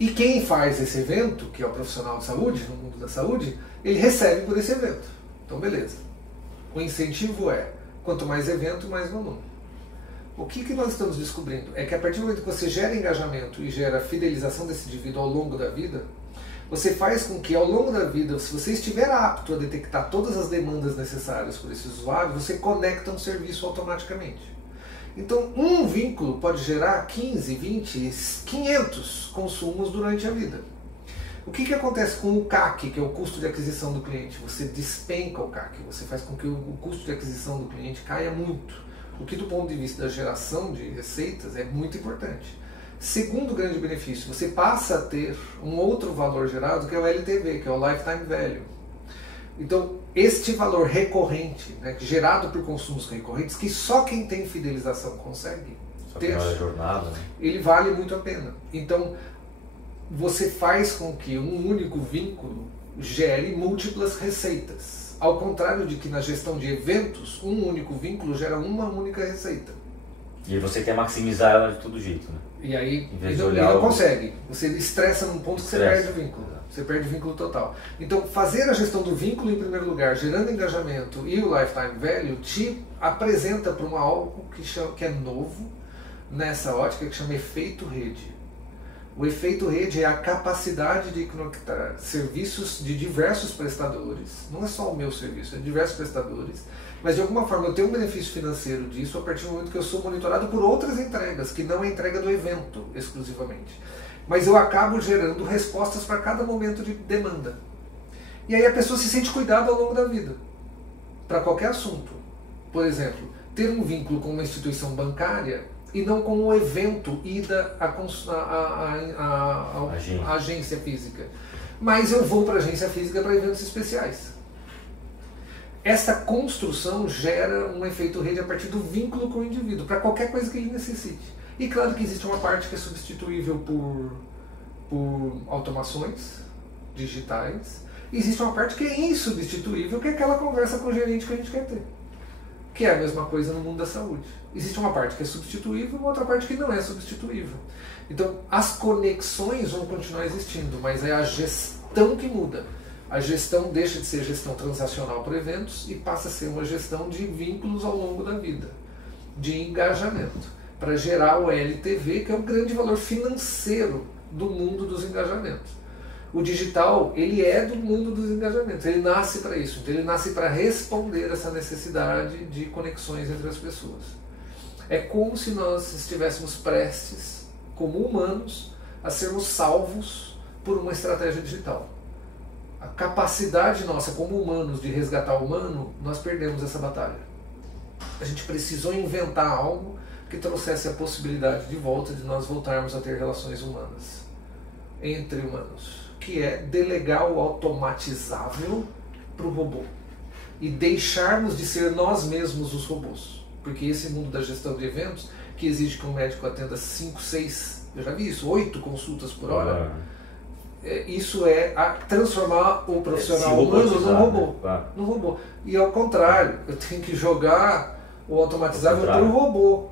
E quem faz esse evento, que é o profissional de saúde, no mundo da saúde, ele recebe por esse evento. Então, beleza. O incentivo é, quanto mais evento, mais volume. O que nós estamos descobrindo? É que a partir do momento que você gera engajamento e gera fidelização desse indivíduo ao longo da vida, você faz com que ao longo da vida, se você estiver apto a detectar todas as demandas necessárias por esse usuário, você conecta um serviço automaticamente. Então, um vínculo pode gerar 15, 20, 500 consumos durante a vida. O que acontece com o CAC, que é o custo de aquisição do cliente? Você despenca o CAC, você faz com que o custo de aquisição do cliente caia muito. O que, do ponto de vista da geração de receitas, é muito importante. Segundo grande benefício, você passa a ter um outro valor gerado, que é o LTV, que é o Lifetime Value. Então, este valor recorrente, né, gerado por consumos recorrentes, que só quem tem fidelização consegue ter, jornada, né? Ele vale muito a pena. Então, você faz com que um único vínculo gere múltiplas receitas. Ao contrário de que na gestão de eventos, um único vínculo gera uma única receita. E aí você quer maximizar ela de todo jeito, né? E aí não consegue. Você estressa num ponto que você perde o vínculo. Você perde o vínculo total. Então, fazer a gestão do vínculo em primeiro lugar, gerando engajamento e o lifetime value, te apresenta para algo que é novo nessa ótica, que chama efeito rede. O efeito rede é a capacidade de conectar serviços de diversos prestadores. Não é só o meu serviço, é diversos prestadores. Mas de alguma forma eu tenho um benefício financeiro disso a partir do momento que eu sou monitorado por outras entregas, que não é a entrega do evento exclusivamente. Mas eu acabo gerando respostas para cada momento de demanda. E aí a pessoa se sente cuidada ao longo da vida, para qualquer assunto. Por exemplo, ter um vínculo com uma instituição bancária e não com um evento ida à agência física. Mas eu vou para a agência física para eventos especiais. Essa construção gera um efeito rede a partir do vínculo com o indivíduo, para qualquer coisa que ele necessite. E claro que existe uma parte que é substituível por automações digitais, e existe uma parte que é insubstituível, que é aquela conversa com o gerente que a gente quer ter. Que é a mesma coisa no mundo da saúde. Existe uma parte que é substituível e uma outra parte que não é substituível. Então, as conexões vão continuar existindo, mas é a gestão que muda. A gestão deixa de ser gestão transacional por eventos e passa a ser uma gestão de vínculos ao longo da vida, de engajamento, para gerar o LTV, que é o grande valor financeiro do mundo dos engajamentos. O digital, ele é do mundo dos engajamentos, ele nasce para isso, então ele nasce para responder essa necessidade de conexões entre as pessoas. É como se nós estivéssemos prestes, como humanos, a sermos salvos por uma estratégia digital. A capacidade nossa como humanos de resgatar o humano, nós perdemos essa batalha. A gente precisou inventar algo que trouxesse a possibilidade de volta de nós voltarmos a ter relações humanas, entre humanos, que é delegar o automatizável para o robô e deixarmos de ser nós mesmos os robôs. Porque esse mundo da gestão de eventos, que exige que um médico atenda 5, 6, eu já vi isso, 8 consultas por hora, isso é transformar o profissional humano num robô, num robô. E ao contrário, eu tenho que jogar o automatizável para o robô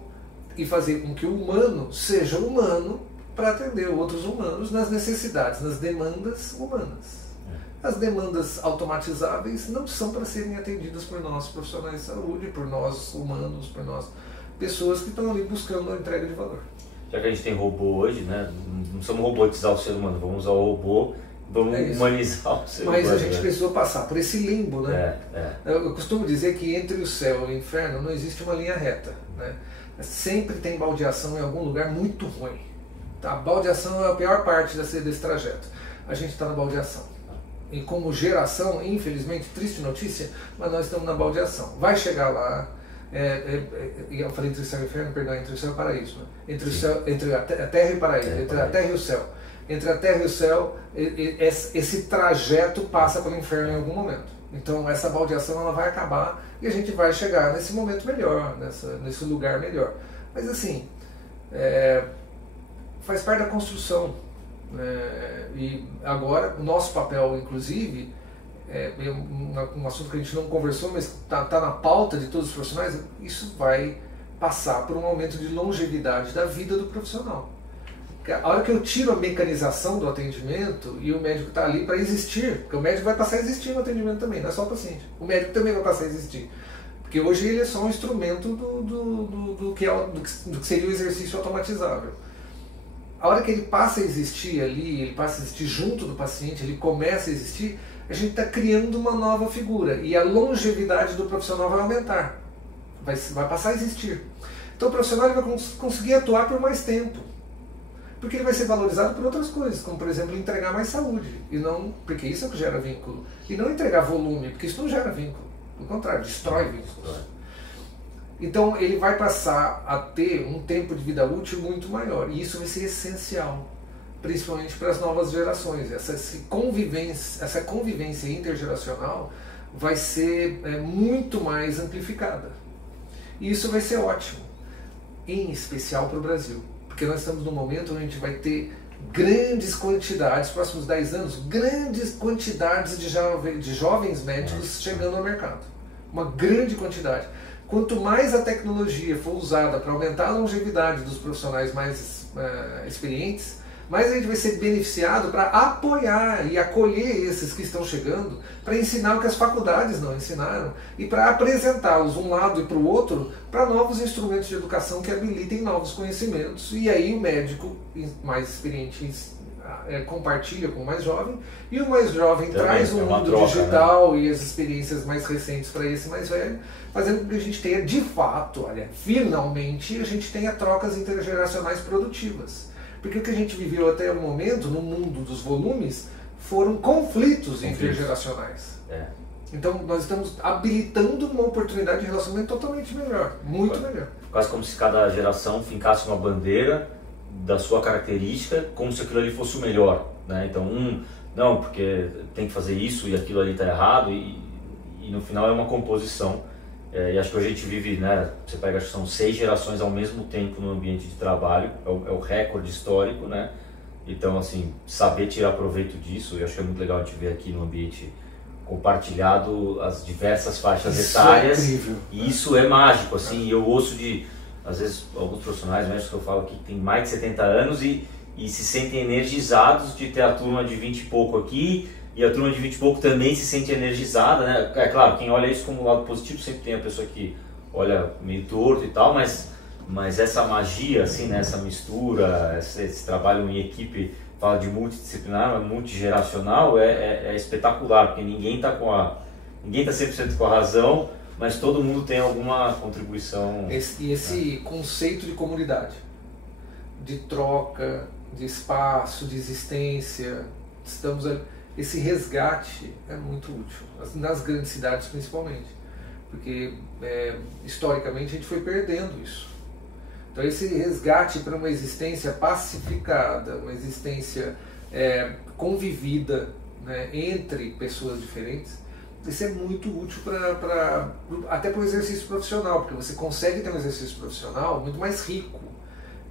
e fazer com que o humano seja humano para atender outros humanos nas necessidades, nas demandas humanas. As demandas automatizáveis não são para serem atendidas por nós profissionais de saúde, por nós humanos, por nós pessoas que estão ali buscando a entrega de valor. Já que a gente tem robô hoje, né, não precisamos robotizar o ser humano, vamos usar o robô, vamos humanizar o ser humano. Mas a gente precisou passar por esse limbo, né? Eu costumo dizer que entre o céu e o inferno não existe uma linha reta, né? Sempre tem baldeação em algum lugar muito ruim. A baldeação é a pior parte desse trajeto. A gente está na baldeação. E como geração, infelizmente, triste notícia, mas nós estamos na baldeação. Vai chegar lá, eu falei entre o céu e o inferno, perdão, entre o céu e o paraíso. Né? Entre a terra e o paraíso, entre a terra e o céu. Entre a terra e o céu, esse trajeto passa pelo inferno em algum momento. Então essa baldeação ela vai acabar e a gente vai chegar nesse momento melhor, nesse lugar melhor. Mas assim, faz parte da construção. E agora, o nosso papel, inclusive, um assunto que a gente não conversou, mas está na pauta de todos os profissionais, isso vai passar por um aumento de longevidade da vida do profissional. A hora que eu tiro a mecanização do atendimento e o médico está ali para existir, porque o médico vai passar a existir no atendimento também, não é só o paciente. O médico também vai passar a existir. Porque hoje ele é só um instrumento do que seria o exercício automatizável. A hora que ele passa a existir ali, ele passa a existir junto do paciente, ele começa a existir, a gente está criando uma nova figura e a longevidade do profissional vai aumentar, vai passar a existir. Então o profissional ele vai conseguir atuar por mais tempo, porque ele vai ser valorizado por outras coisas, como por exemplo entregar mais saúde, e não, porque isso é o que gera vínculo, e não entregar volume, porque isso não gera vínculo, pelo contrário, destrói vínculos. Então ele vai passar a ter um tempo de vida útil muito maior, e isso vai ser essencial, principalmente para as novas gerações. Essa convivência intergeracional vai ser muito mais amplificada. E isso vai ser ótimo, em especial para o Brasil, porque nós estamos num momento onde a gente vai ter grandes quantidades, próximos 10 anos, grandes quantidades de jovens médicos chegando ao mercado. Uma grande quantidade. Quanto mais a tecnologia for usada para aumentar a longevidade dos profissionais mais experientes, mais a gente vai ser beneficiado para apoiar e acolher esses que estão chegando, para ensinar o que as faculdades não ensinaram e para apresentá-los um lado e para o outro para novos instrumentos de educação que habilitem novos conhecimentos. E aí o médico mais experiente compartilha com o mais jovem, e o mais jovem também traz um mundo troca, digital, né? E as experiências mais recentes para esse mais velho, fazendo com que a gente tenha de fato, finalmente a gente tenha trocas intergeracionais produtivas. Porque o que a gente viveu até o momento, no mundo dos volumes, foram conflitos intergeracionais. Então nós estamos habilitando uma oportunidade de relacionamento totalmente melhor, muito melhor. Quase como se cada geração fincasse uma bandeira da sua característica, como se aquilo ali fosse o melhor, né? Então não, porque tem que fazer isso e aquilo ali está errado, e no final é uma composição. E acho que hoje a gente vive, né, você pega, acho que são 6 gerações ao mesmo tempo no ambiente de trabalho, é o recorde histórico, né? Então, assim, saber tirar proveito disso, eu acho que é muito legal a gente ver aqui no ambiente compartilhado as diversas faixas etárias. É incrível. E isso é mágico, assim, eu ouço às vezes, alguns profissionais médicos que eu falo que tem mais de 70 anos e se sentem energizados de ter a turma de 20 e pouco aqui, e a turma de 20 e pouco também se sente energizada, né? É claro, quem olha isso como lado positivo, sempre tem a pessoa que olha meio torto e tal, mas essa magia, assim, né? Essa mistura, esse trabalho em equipe fala de multidisciplinar, multigeracional, é espetacular, porque ninguém está 100% com a razão, mas todo mundo tem alguma contribuição. Esse conceito de comunidade, de troca, de espaço, de existência, esse resgate é muito útil, nas grandes cidades principalmente, porque historicamente a gente foi perdendo isso. Então esse resgate para uma existência pacificada, uma existência convivida, né, entre pessoas diferentes, isso é muito útil até para o exercício profissional, porque você consegue ter um exercício profissional muito mais rico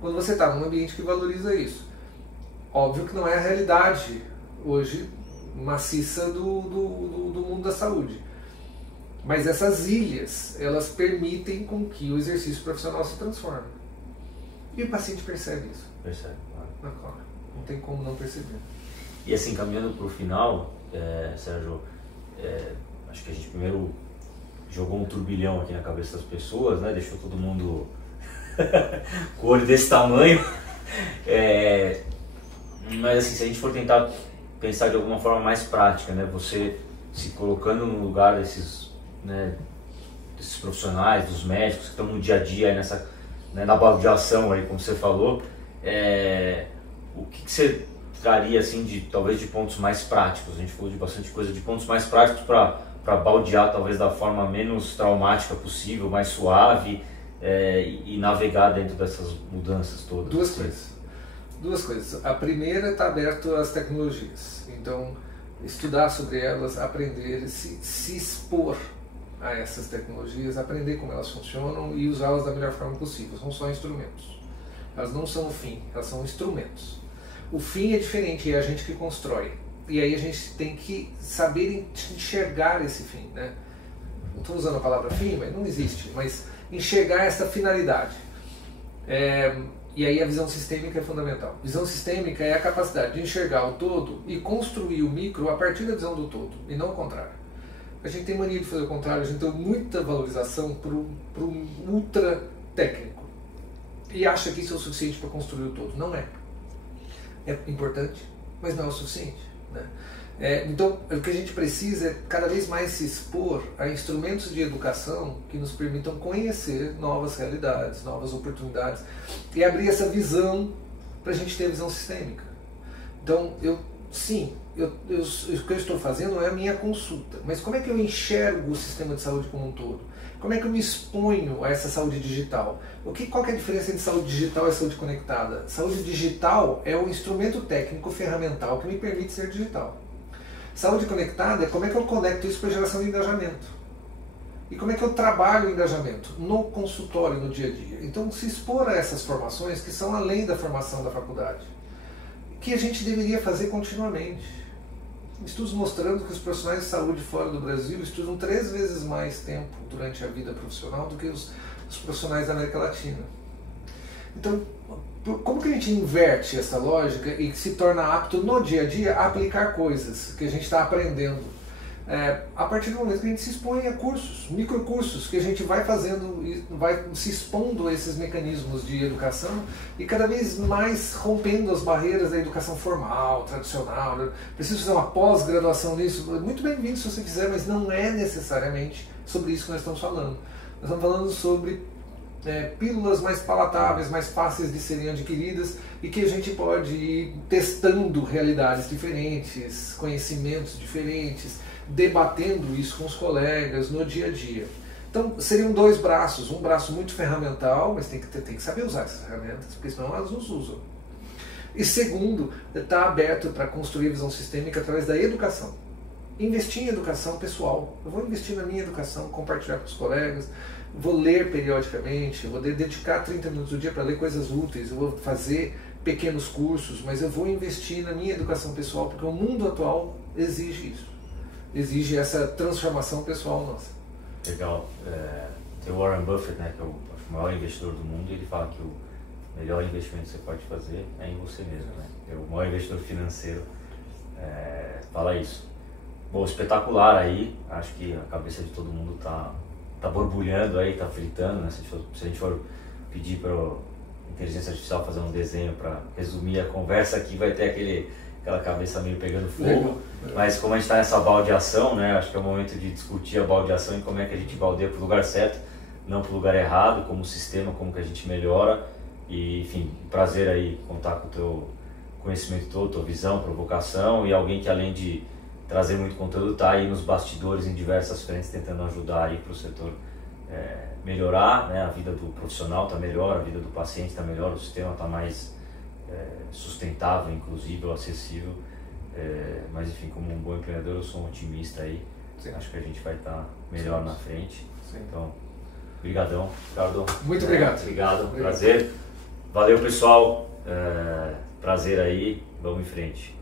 quando você está num ambiente que valoriza isso. Óbvio que não é a realidade hoje maciça do mundo da saúde, mas essas ilhas, elas permitem com que o exercício profissional se transforme. E o paciente percebe isso. Percebe, claro. Claro. Não tem como não perceber. E assim, caminhando para o final, Sérgio, acho que a gente primeiro jogou um turbilhão aqui na cabeça das pessoas, né? Deixou todo mundo com o olho desse tamanho. Mas assim, se a gente for tentar pensar de alguma forma mais prática, né? Você se colocando no lugar desses profissionais, dos médicos que estão no dia a dia aí na baldeação aí, como você falou, o que você traria assim talvez de pontos mais práticos? A gente falou de bastante coisa, de pontos mais práticos para baldear talvez da forma menos traumática possível, mais suave, e navegar dentro dessas mudanças todas. Duas coisas. A primeira está aberto às tecnologias, então estudar sobre elas, aprender, se expor a essas tecnologias, aprender como elas funcionam e usá-las da melhor forma possível. São só instrumentos. Elas não são o fim, elas são instrumentos. O fim é diferente, é a gente que constrói. E aí a gente tem que saber enxergar esse fim, né? Não estou usando a palavra fim, mas não existe, mas enxergar essa finalidade. E aí a visão sistêmica é fundamental. Visão sistêmica é a capacidade de enxergar o todo e construir o micro a partir da visão do todo, e não o contrário. A gente tem mania de fazer o contrário, a gente tem muita valorização para o ultra técnico e acha que isso é o suficiente para construir o todo. Não é. É importante, mas não é o suficiente, né? Então, o que a gente precisa é cada vez mais se expor a instrumentos de educação que nos permitam conhecer novas realidades, novas oportunidades e abrir essa visão para a gente ter a visão sistêmica. Então, o que eu estou fazendo é a minha consulta, mas como é que eu enxergo o sistema de saúde como um todo? Como é que eu me exponho a essa saúde digital? Qual que é a diferença entre saúde digital e saúde conectada? Saúde digital é o instrumento técnico ferramental que me permite ser digital. Saúde conectada é como é que eu conecto isso para a geração de engajamento. E como é que eu trabalho o engajamento? No consultório, no dia a dia. Então, se expor a essas formações que são além da formação da faculdade, que a gente deveria fazer continuamente. Estudos mostrando que os profissionais de saúde fora do Brasil estudam 3 vezes mais tempo durante a vida profissional do que os profissionais da América Latina. Então, como que a gente inverte essa lógica e se torna apto no dia a dia a aplicar coisas que a gente está aprendendo? A partir do momento que a gente se expõe a cursos, microcursos, que a gente vai fazendo, vai se expondo a esses mecanismos de educação e cada vez mais rompendo as barreiras da educação formal, tradicional. Preciso fazer uma pós-graduação nisso? Muito bem-vindo se você quiser, mas não é necessariamente sobre isso que nós estamos falando. Nós estamos falando sobre pílulas mais palatáveis, mais fáceis de serem adquiridas e que a gente pode ir testando realidades diferentes, conhecimentos diferentes, debatendo isso com os colegas no dia a dia. Então seriam 2 braços, um braço muito ferramental, mas tem que saber usar essas ferramentas, porque senão elas nos usam. E segundo, está aberto para construir a visão sistêmica através da educação. Investir em educação pessoal. Eu vou investir na minha educação, compartilhar com os colegas, vou ler periodicamente, vou dedicar 30 minutos do dia para ler coisas úteis, eu vou fazer pequenos cursos, mas eu vou investir na minha educação pessoal, porque o mundo atual exige isso. Exige essa transformação pessoal nossa. Legal. Tem o Warren Buffett, né, que é o maior investidor do mundo, e ele fala que o melhor investimento que você pode fazer é em você mesmo, né? O maior investidor financeiro fala isso. Bom, espetacular aí, acho que a cabeça de todo mundo tá borbulhando aí, tá fritando, né? Se a gente for pedir para inteligência artificial fazer um desenho para resumir a conversa aqui, vai ter aquela cabeça meio pegando fogo. Legal. Mas como a gente está nessa baldeação, né, acho que é o momento de discutir a baldeação e como é que a gente baldeia para o lugar certo, não para o lugar errado, como sistema, como que a gente melhora. E, enfim, prazer aí contar com o teu conhecimento todo, tua visão, provocação, e alguém que além de trazer muito conteúdo está aí nos bastidores em diversas frentes tentando ajudar aí para o setor melhorar, né? A vida do profissional está melhor, a vida do paciente está melhor, o sistema está mais sustentável, inclusive, acessível. Mas enfim, como um bom empreendedor, eu sou um otimista aí. Sim. Acho que a gente vai estar melhor na frente. Sim. Então, brigadão, Ricardo. Muito obrigado. Obrigado, prazer. Valeu, pessoal. Prazer aí, vamos em frente.